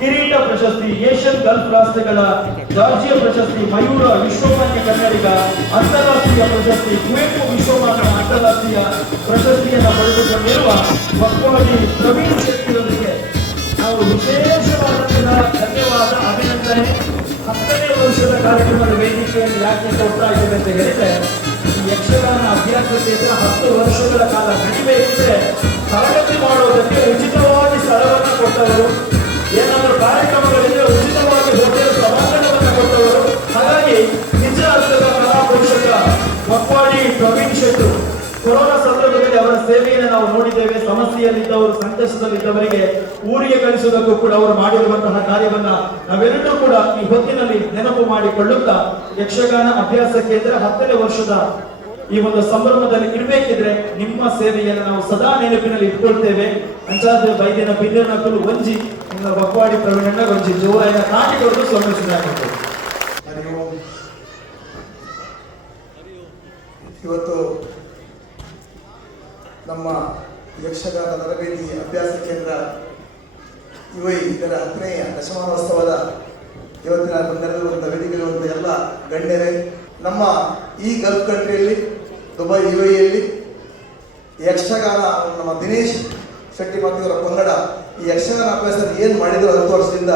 ಕಿರೀಟ ಪ್ರಶಸ್ತಿ, ಏಷ್ಯನ್ ಗಲ್ಫ್ ರಾಷ್ಟ್ರಗಳ ಜಾರ್ಜಿಯ ಪ್ರಶಸ್ತಿ, ಮಯೂರ ವಿಶ್ವಮಾನ್ಯ ಕನ್ನಡಿಗ, ಅಂತಾರಾಷ್ಟ್ರೀಯ ಪ್ರಶಸ್ತಿ, ಕುವೆಂಪು ವಿಶ್ವಮಾನ್ಯ ಅಂತಾರಾಷ್ಟ್ರೀಯ ಪ್ರಶಸ್ತಿಯನ್ನು ಪಡೆದುಕೊಂಡಿರುವ ವಕ್ವಾಡಿ ಪ್ರವೀಣ್ ಶೆಟ್ಟಿಯವರಿಗೆ ನಾವು ವಿಶೇಷವಾದಂತಹ ಧನ್ಯವಾದ, ಅಭಿನಂದನೆ. ಹತ್ತನೇ ವರ್ಷದ ಕಾರ್ಯಕ್ರಮದ ವೇದಿಕೆಯಲ್ಲಿ ಯಾಕೆ ಕೊಡ್ತಾ ಇದ್ದೇವೆ ಅಂತ ಹೇಳಿದ್ರೆ, ಈ ಯಕ್ಷಗಾನ ಅಭ್ಯಾಸದಿಂದ ಹತ್ತು ವರ್ಷಗಳ ಕಾಲ ಕಡಿಮೆ ಇದ್ದರೆ ತರಗತಿ ಮಾಡೋದಕ್ಕೆ ಉಚಿತವಾಗಿ ಸ್ಥಳವನ್ನು ಕೊಟ್ಟವರು ಏನಾದರೂ ಕಾರ್ಯಕ್ರಮಗಳಿದ್ರೆ ಉಚಿತವಾಗಿ ಹೋಟೆಲ್ ಸಭಾಂಗಣವನ್ನು ಕೊಟ್ಟವರು, ಹಾಗಾಗಿ ನಿಜ ಅರ್ಥದ ಕಲಾ ಪೋಷಕ ಮಕ್ವಾಡಿ ಪ್ರವೀಣ್ ಕೊರೋನಾ ಸಂದರ್ಭದಲ್ಲಿ ಅವರ ಸೇವೆಯನ್ನು ನಾವು ನೋಡಿದ್ದೇವೆ. ಸಮಸ್ಯೆಯಲ್ಲಿದ್ದವರು, ಸಂಕಷ್ಟದಲ್ಲಿದ್ದವರಿಗೆ ಊರಿಗೆ ಕಳಿಸುವುದಕ್ಕೂ ಕೂಡ ಅವರು ಮಾಡಿರುವಂತಹ ಕಾರ್ಯವನ್ನ ನಾವೆಲ್ಲರೂ ಕೂಡ ಈ ಹೊತ್ತಿನಲ್ಲಿ ನೆನಪು ಮಾಡಿಕೊಳ್ಳುತ್ತಾ ಯಕ್ಷಗಾನ ಅಭ್ಯಾಸ ಕೇಂದ್ರ ಹತ್ತನೇ ವರ್ಷದ ಈ ಒಂದು ಸಂಭ್ರಮದಲ್ಲಿ ಇರಬೇಕಿದ್ರೆ ನಿಮ್ಮ ಸೇವೆಯನ್ನು ನಾವು ಸದಾ ನೆನಪಿನಲ್ಲಿ ಇಟ್ಕೊಳ್ತೇವೆ. ಅಂಚಾದ ಬೈದಿನ ಬಿಂದಿನ ಕುಲು ಒಂಜಿ ಬಕ್ವಾಡಿ ಪ್ರವೀಣ ಒಂಜಿ ಜೋರಾಯ ನಾಟಿ ಕೊಡಲು ಸೋಮೇಶ್ವರ ಹರಿ ಓಂ ಇವತ್ತು ನಮ್ಮ ಯಕ್ಷಗಾನ ತರಬೇತಿ ಅಭ್ಯಾಸ ಕೇಂದ್ರ ಇವೈ ಇದರ ಹತ್ತನೇ ದಶಮಾನೋತ್ಸವದ ಇವತ್ತಿನ ನೆರೆದಿರುವಂಥ ವೇದಿಕೆಯಿರುವಂಥ ಎಲ್ಲ ಗಣ್ಯರೇ, ನಮ್ಮ ಈ ಗಲ್ಫ್ ಕಂಟ್ರಿಯಲ್ಲಿ ದುಬೈ ಯು ಯಕ್ಷಗಾನ ನಮ್ಮ ದಿನೇಶ್ ಶೆಟ್ಟಿ ಮತ್ತು ಇವರ ಪಂಗಡ ಈ ಯಕ್ಷಗಾನ ಅಭ್ಯಾಸ ಏನು ಮಾಡಿದ್ರು ಹತ್ತು ವರ್ಷದಿಂದ,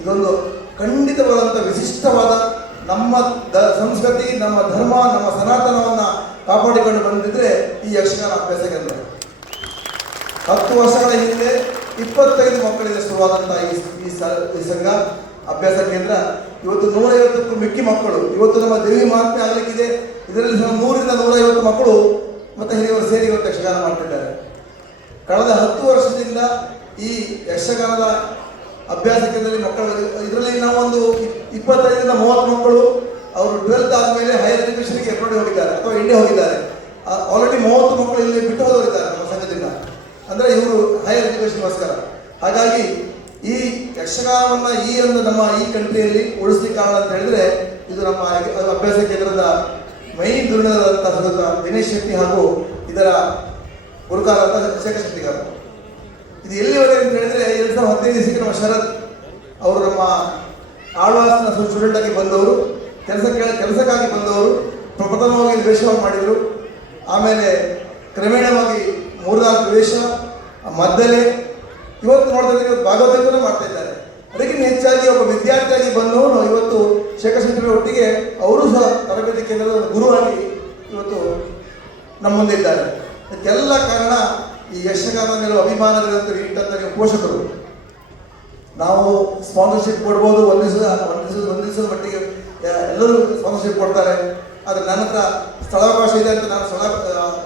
ಇದೊಂದು ಖಂಡಿತವಾದಂಥ ವಿಶಿಷ್ಟವಾದ ನಮ್ಮ ದ ಸಂಸ್ಕೃತಿ, ನಮ್ಮ ಧರ್ಮ, ನಮ್ಮ ಸನಾತನವನ್ನು ಕಾಪಾಡಿಕೊಂಡು ಬಂದಿದ್ರೆ ಈ ಯಕ್ಷಗಾನ ಅಭ್ಯಾಸಕ್ಕೆ ಹತ್ತು ವರ್ಷಗಳ ಹಿಂದೆ ಇಪ್ಪತ್ತೈದು ಮಕ್ಕಳಿಗೆ ಶುರುವಾದಂಥ ಈ ಸಂಘ ಅಭ್ಯಾಸ ಕೇಂದ್ರ. ಇವತ್ತು ನೂರೈವತ್ತಕ್ಕೂ ಮಿಕ್ಕಿ ಮಕ್ಕಳು, ಇವತ್ತು ನಮ್ಮ ದೇವಿ ಮಹಾತ್ಮೆ ಆಗಲಿಕ್ಕಿದೆ. ಇದರಲ್ಲಿ ನೂರಿಂದ ನೂರೈವತ್ತು ಮಕ್ಕಳು ಮತ್ತು ಹಿರಿಯವರು ಸೇರಿ ಇವತ್ತು ಯಕ್ಷಗಾನ ಮಾಡ್ತಿದ್ದಾರೆ. ಕಳೆದ ಹತ್ತು ವರ್ಷದಿಂದ ಈ ಯಕ್ಷಗಾನದ ಅಭ್ಯಾಸ ಕೇಂದ್ರದಲ್ಲಿ ಮಕ್ಕಳು ಇದರಲ್ಲಿ ನಾವೊಂದು ಇಪ್- ಇಪ್ಪತ್ತೈದರಿಂದ ಮೂವತ್ತು ಮಕ್ಕಳು, ಅವರು ಟ್ವೆಲ್ತ್ ಆದಮೇಲೆ ಹೈಯರ್ ಎಜುಕೇಷನ್ಗೆ ಎಫ್ರೋಡ್ ಹೋಗಿದ್ದಾರೆ, ಅಥವಾ ಇಂಡಿಯಾ ಹೋಗಿದ್ದಾರೆ. ಆಲ್ರೆಡಿ ಮೂವತ್ತು ಮಕ್ಕಳು ಇಲ್ಲಿ ಬಿಟ್ಟು ಹೋಗಿದ್ದಾರೆ ನಮ್ಮ ಸಂಘದಿಂದ. ಅಂದರೆ ಇವರು ಹೈಯರ್ ಎಜುಕೇಷನ್ಗೋಸ್ಕರ ಹಾಗಾಗಿ ಯಕ್ಷಗಾನವನ್ನ ಈ ಒಂದು ನಮ್ಮ ಈ ಕಂಟ್ರಿಯಲ್ಲಿ ಉಳಿಸ್ಲಿಕ್ಕೆ ಕಾರಣ ಅಂತ ಹೇಳಿದ್ರೆ ಇದು ನಮ್ಮ ಅಭ್ಯಾಸ ಕೇಂದ್ರದ ಮೈ ದುರ್ಣದಂತಹ ದಿನೇಶ್ ಶೆಟ್ಟಿ ಹಾಗೂ ಇದರ ಗುರುಕಾರಂತ ಶೇಖರ್ ಶೆಟ್ಟಿಗಾರ. ಇದು ಎಲ್ಲಿವರೆಗೆ ಅಂತ ಹೇಳಿದ್ರೆ ಎರಡ್ ಸಾವಿರದ ಹದಿನೈದು ನಮ್ಮ ಶರತ್ ಅವರು ನಮ್ಮ ಆಳ್ವಾಸ್ನ ಸ್ಟೂಡೆಂಟ್ ಆಗಿ ಬಂದವರು, ಕೆಲಸ ಕೆಲಸಕ್ಕಾಗಿ ಬಂದವರು, ಪ್ರಪ್ರಥಮವಾಗಿ ದ್ವೇಷ ಮಾಡಿದರು ಆಮೇಲೆ ಕ್ರಮೇಣವಾಗಿ ಮೂರ್ನಾಲ್ಕು ದ್ವೇಷ, ಮದ್ದಲೆ, ಇವತ್ತು ನೋಡ್ತಾ ಇದ್ದಾರೆ, ಇವತ್ತು ಭಾಗವತಕ್ಕೂ ಮಾಡ್ತಾ ಇದ್ದಾರೆ ಅದಕ್ಕಿಂತ ಹೆಚ್ಚಾಗಿ ಒಬ್ಬ ವಿದ್ಯಾರ್ಥಿಯಾಗಿ ಬಂದವನು ಇವತ್ತು ಶೇಖರ್ ಒಟ್ಟಿಗೆ, ಅವರು ಸಹ ತರಬೇತಿ ಕೇಂದ್ರದ ಗುರುವಾಗಿ ಇವತ್ತು ನಮ್ಮ ಮುಂದೆ ಇದ್ದಾರೆ. ಅದಕ್ಕೆಲ್ಲ ಕಾರಣ ಈ ಯಶಗಾನಗಳು ಮೇಲೆ ಅಭಿಮಾನಗಳಿಂದ ಇಟ್ಟಂತ ಪೋಷಕರು. ನಾವು ಸ್ಪಾನ್ಸರ್ಶಿಪ್ ಕೊಡ್ಬೋದು, ಒಂದು ದಿವಸ ಒಂದು ದಿವಸ, ಒಂದು ದಿವಸದ ಮಟ್ಟಿಗೆ ಎಲ್ಲರೂ ಸ್ಪಾನ್ಸರ್ಶಿಪ್ ಕೊಡ್ತಾರೆ. ಆದರೆ ನನ್ನ ಹತ್ರ ಸ್ಥಳಾವಕಾಶ ಇದೆ ಅಂತ ನಾನು ಸ್ಥಳ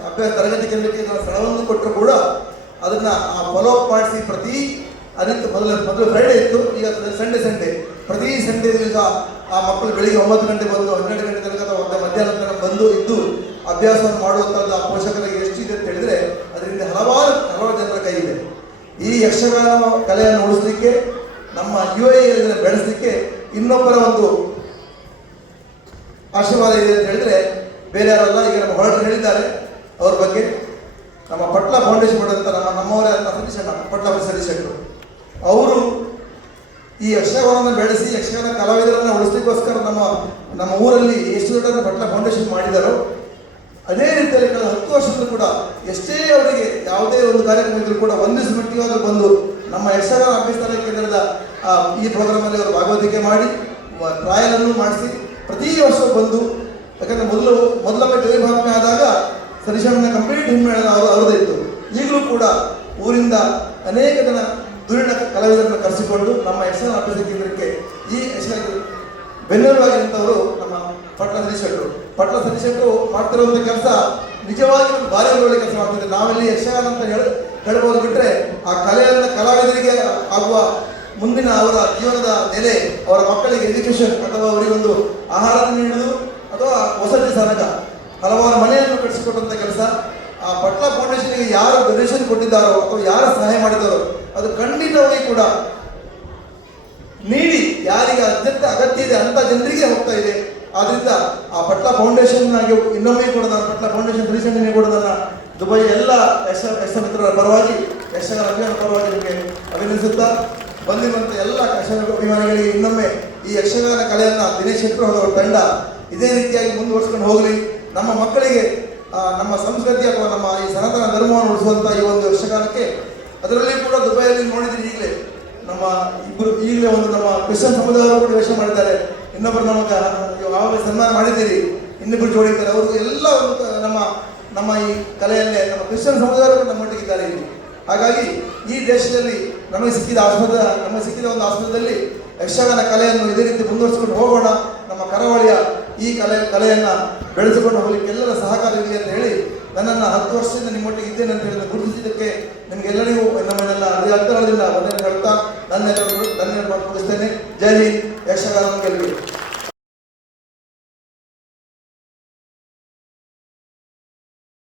ಅಭ್ಯಾಸ ತರಗತಿ ಕೇಂದ್ರಕ್ಕೆ ನಾನು ಸ್ಥಳವನ್ನು ಕೊಟ್ಟರು ಕೂಡ ಅದನ್ನು ಆ ಫಾಲೋ ಅಪ್ ಮಾಡಿಸಿ ಪ್ರತಿ ಅದಿತ್ತು ಮೊದಲು ಮೊದಲು ಫ್ರೈಡೇ ಇತ್ತು, ಈಗ ಸಂಡೇ ಸಂಡೇ ಪ್ರತಿ ಸಂಡೇ ದಿವಸ ಆ ಮಕ್ಕಳು ಬೆಳಿಗ್ಗೆ ಒಂಬತ್ತು ಗಂಟೆ ಬಂದು, ಹನ್ನೆರಡು ಗಂಟೆ ತನಕ ಅಥವಾ ಮಧ್ಯಾಹ್ನ ತನಕ ಬಂದು ಇದ್ದು ಅಭ್ಯಾಸವನ್ನು ಮಾಡುವಂಥದ್ದು ಆ ಪೋಷಕರಿಗೆ ಎಷ್ಟಿದೆ ಅಂತ ಹೇಳಿದರೆ ಅದರಿಂದ ಹಲವಾರು ಹಲವಾರು ಜನರ ಕೈ ಇದೆ. ಈ ಯಕ್ಷಗಾನ ಕಲೆಯನ್ನು ಉಳಿಸಲಿಕ್ಕೆ, ನಮ್ಮ ಯು ಎ ಬೆಳೆಸಲಿಕ್ಕೆ ಇನ್ನೊಬ್ಬರ ಒಂದು ಆಶೀರ್ವಾದ ಇದೆ ಅಂತ ಹೇಳಿದ್ರೆ ಬೇರೆ ಯಾರಲ್ಲ ಈಗ ನಮ್ಮ ಹೊರಟು ಹೇಳಿದ್ದಾರೆ ಅವ್ರ ಬಗ್ಗೆ. ನಮ್ಮ ಪಟ್ಲ ಫೌಂಡೇಶನ್ ಮಾಡಿದಂಥ ನಮ್ಮ ನಮ್ಮವರೇ ಅಂತ ನಮ್ಮ ಪಟ್ಲ ಶೆಟ್ಟರು ಅವರು ಈ ಯಕ್ಷಗಾನವನ್ನು ಬೆಳೆಸಿ, ಯಕ್ಷಗಾನ ಕಲಾವಿದರನ್ನು ಉಳಿಸ್ಲಿಕ್ಕೋಸ್ಕರ ನಮ್ಮ ನಮ್ಮ ಊರಲ್ಲಿ ಎಷ್ಟು ದೊಡ್ಡ ಭಟ್ಲ ಫೌಂಡೇಶನ್ ಮಾಡಿದಾರೋ, ಅದೇ ರೀತಿಯಲ್ಲಿ ಕಳೆದ ಹತ್ತು ವರ್ಷದಲ್ಲೂ ಕೂಡ ಎಷ್ಟೇ ಅವರಿಗೆ ಯಾವುದೇ ಒಂದು ಕಾರ್ಯಕ್ರಮ ಇದ್ರೂ ಕೂಡ ಒಂದು ದಿವಸ ಬಂದು ನಮ್ಮ ಯಕ್ಷಗಾನ ಅಭ್ಯಾಸ ಕೇಂದ್ರದ ಈ ಪ್ರೋಗ್ರಾಮಲ್ಲಿ ಅವರು ಭಾಗವತಿಕೆ ಮಾಡಿ ಟ್ರಯಲ್ ಅನ್ನು ಮಾಡಿಸಿ, ಪ್ರತಿ ವರ್ಷ ಬಂದು, ಯಾಕಂದರೆ ಮೊದಲು, ಮೊದಲೊಮ್ಮೆ ದೇವಿ ಮಹಾತ್ಮೆ ಆದಾಗ ಸರಿಶಮನ ಕಂಪ್ಲೀಟ್ ಹಿಮ್ಮೇಳನ ಅವರು ಅವರದೇ ಇತ್ತು. ಈಗಲೂ ಕೂಡ ಊರಿಂದ ಅನೇಕ ಜನ ದುರಿಣ ಕಲಾವಿದರನ್ನು ಕರೆಸಿಕೊಂಡು ನಮ್ಮ ಯಕ್ಷಗಾನ ಅಭ್ಯಾಸ ಕೇಂದ್ರಕ್ಕೆ ಈ ಯಕ್ಷಗಾನ ಬೆನ್ನೆಲುಬಾಗಿರುವಂತವರು ನಮ್ಮ ಪಟ್ಟಣ ಸತೀಶ್ ಶೆಟ್ಟರು. ಪಟ್ಲ ಸತೀಶ್ ಶೆಟ್ಟರು ಮಾಡ್ತಿರುವಂಥ ಕೆಲಸ ನಿಜವಾಗಿ ಒಂದು ಭಾರಿ ಒಳ್ಳೆ ಕೆಲಸ ಮಾಡ್ತಿದ್ದಾರೆ ನಾವೆಲ್ಲಿ ಯಕ್ಷಗಾನ ಅಂತ ಹೇಳಿ ಹೇಳ್ಬೋದು ಬಿಟ್ಟರೆ ಆ ಕಲೆಯನ್ನು ಕಲಾವಿದರಿಗೆ ಆಗುವ ಮುಂದಿನ ಅವರ ಜೀವನದ ನೆಲೆ, ಅವರ ಮಕ್ಕಳಿಗೆ ಎಜುಕೇಶನ್ ಅಥವಾ ಅವರಿಗೊಂದು ಆಹಾರ ನೀಡುವುದು ಅಥವಾ ವಸತಿ ಸನಕ ಹಲವಾರು ಮನೆಯನ್ನು ಕಟ್ಟಿಸಿಕೊಟ್ಟಂಥ ಕೆಲಸ. ಆ ಪಟ್ಲ ಫೌಂಡೇಶನ್ಗೆ ಯಾರು ಡೊನೇಷನ್ ಕೊಟ್ಟಿದ್ದಾರೋ ಅಥವಾ ಯಾರು ಸಹಾಯ ಮಾಡಿದ್ದಾರೋ ಅದು ಖಂಡಿತವಾಗಿ ಕೂಡ ನೀಡಿ, ಯಾರಿಗೆ ಅತ್ಯಂತ ಅಗತ್ಯ ಇದೆ ಅಂತ ಜನರಿಗೆ ಹೋಗ್ತಾ ಇದೆ. ಆದ್ರಿಂದ ಆ ಪಟ್ಲ ಫೌಂಡೇಶನ್ ಇನ್ನೊಮ್ಮೆ ಕೂಡ ನಾನು ಪಟ್ಲ ಫೌಂಡೇಶನ್ ರೀಸೆಂಟ್ಲಿ ಕೂಡ ನನ್ನ ದುಬೈ ಎಲ್ಲ ಯಶ ಯಶ ಮಿತ್ರರ ಪರವಾಗಿ ಯಶಗಳ ಅಭಿಯಾನ ಪರವಾಗಿ ನಿಮಗೆ ಅಭಿನಂದಿಸುತ್ತಾ ಬಂದಿರುವಂಥ ಎಲ್ಲ ಯಶ ಅಭಿಮಾನಿಗಳಿಗೆ ಇನ್ನೊಮ್ಮೆ ಈ ಯಕ್ಷಗಾನ ಕಲೆಯನ್ನ ದಿನೇಶ್ ಶೆಟ್ಟರು ಅವರ ತಂಡ ಇದೇ ರೀತಿಯಾಗಿ ಮುಂದುವರ್ಸ್ಕೊಂಡು ಹೋಗಲಿ. ನಮ್ಮ ಮಕ್ಕಳಿಗೆ ನಮ್ಮ ಸಂಸ್ಕೃತಿ ಅಥವಾ ನಮ್ಮ ಈ ಸನಾತನ ಧರ್ಮವನ್ನು ಉಳಿಸುವಂಥ ಈ ಒಂದು ಯಕ್ಷಗಾನಕ್ಕೆ ಅದರಲ್ಲಿ ಕೂಡ ದುಬೈಯಲ್ಲಿ ನೋಡಿದ್ದೀನಿ ಈಗಲೇ. ನಮ್ಮ ಇಬ್ಬರು ಈಗಲೇ ಒಂದು ನಮ್ಮ ಕ್ರಿಶ್ಚಿಯನ್ ಸಮುದಾಯವರು ಕೂಡ ವೇಷ ಮಾಡಿದ್ದಾರೆ. ಇನ್ನೊಬ್ಬರು ನಮ್ಮ ಆವಾಗ ಸನ್ಮಾನ ಮಾಡಿದ್ದೀರಿ. ಇನ್ನಿಬ್ಬರು ಜೋಡಿದ್ದಾರೆ. ಅವರು ಎಲ್ಲ ನಮ್ಮ ನಮ್ಮ ಈ ಕಲೆಯಲ್ಲೇ ನಮ್ಮ ಕ್ರಿಶ್ಚಿಯನ್ ಸಮುದಾಯವರು ಕೂಡ ನಮ್ಮೊಟ್ಟಿಗೆ ಇದ್ದಾರೆ ಇಲ್ಲಿ. ಹಾಗಾಗಿ ಈ ದೇಶದಲ್ಲಿ ನಮಗೆ ಸಿಕ್ಕಿದ ಆಸ್ಪದ, ನಮಗೆ ಸಿಕ್ಕಿದ ಒಂದು ಆಸ್ಪದದಲ್ಲಿ ಯಕ್ಷಗಾನ ಕಲೆಯನ್ನು ಇದೇ ರೀತಿ ಮುಂದುವರಿಸಿಕೊಂಡು ಹೋಗೋಣ. ನಮ್ಮ ಕರಾವಳಿಯ ಈ ಕಲೆ ಕಲೆಯನ್ನು ಬೆಳೆಸಿಕೊಂಡು ಹೋಗಲಿಕ್ಕೆ ಎಲ್ಲರ ಸಹಕಾರ ಇದೆ ಅಂತ ಹೇಳಿ ನನ್ನನ್ನು ಹತ್ತು ವರ್ಷದಿಂದ ನಿಮ್ಮೊಟ್ಟಿಗೆ ಇದ್ದೇನೆ ಅಂತ ಹೇಳಿ ಗುರುತಿಸಿದ್ದಕ್ಕೆ ನಿಮಗೆಲ್ಲರಿಗೂ ನಮ್ಮನ್ನೆಲ್ಲ ಅದೇ ಅಂತರದಿಂದ ವಂದನೆ ಹೇಳ್ತಾ ನನ್ನ ಧನ್ಯವಾದ ಮುಗಿಸ್ತೇನೆ ಜೈ ಹಿಂದ್. ಯಕ್ಷಗಾನ ಗೆಲ್ಲಬೇಕು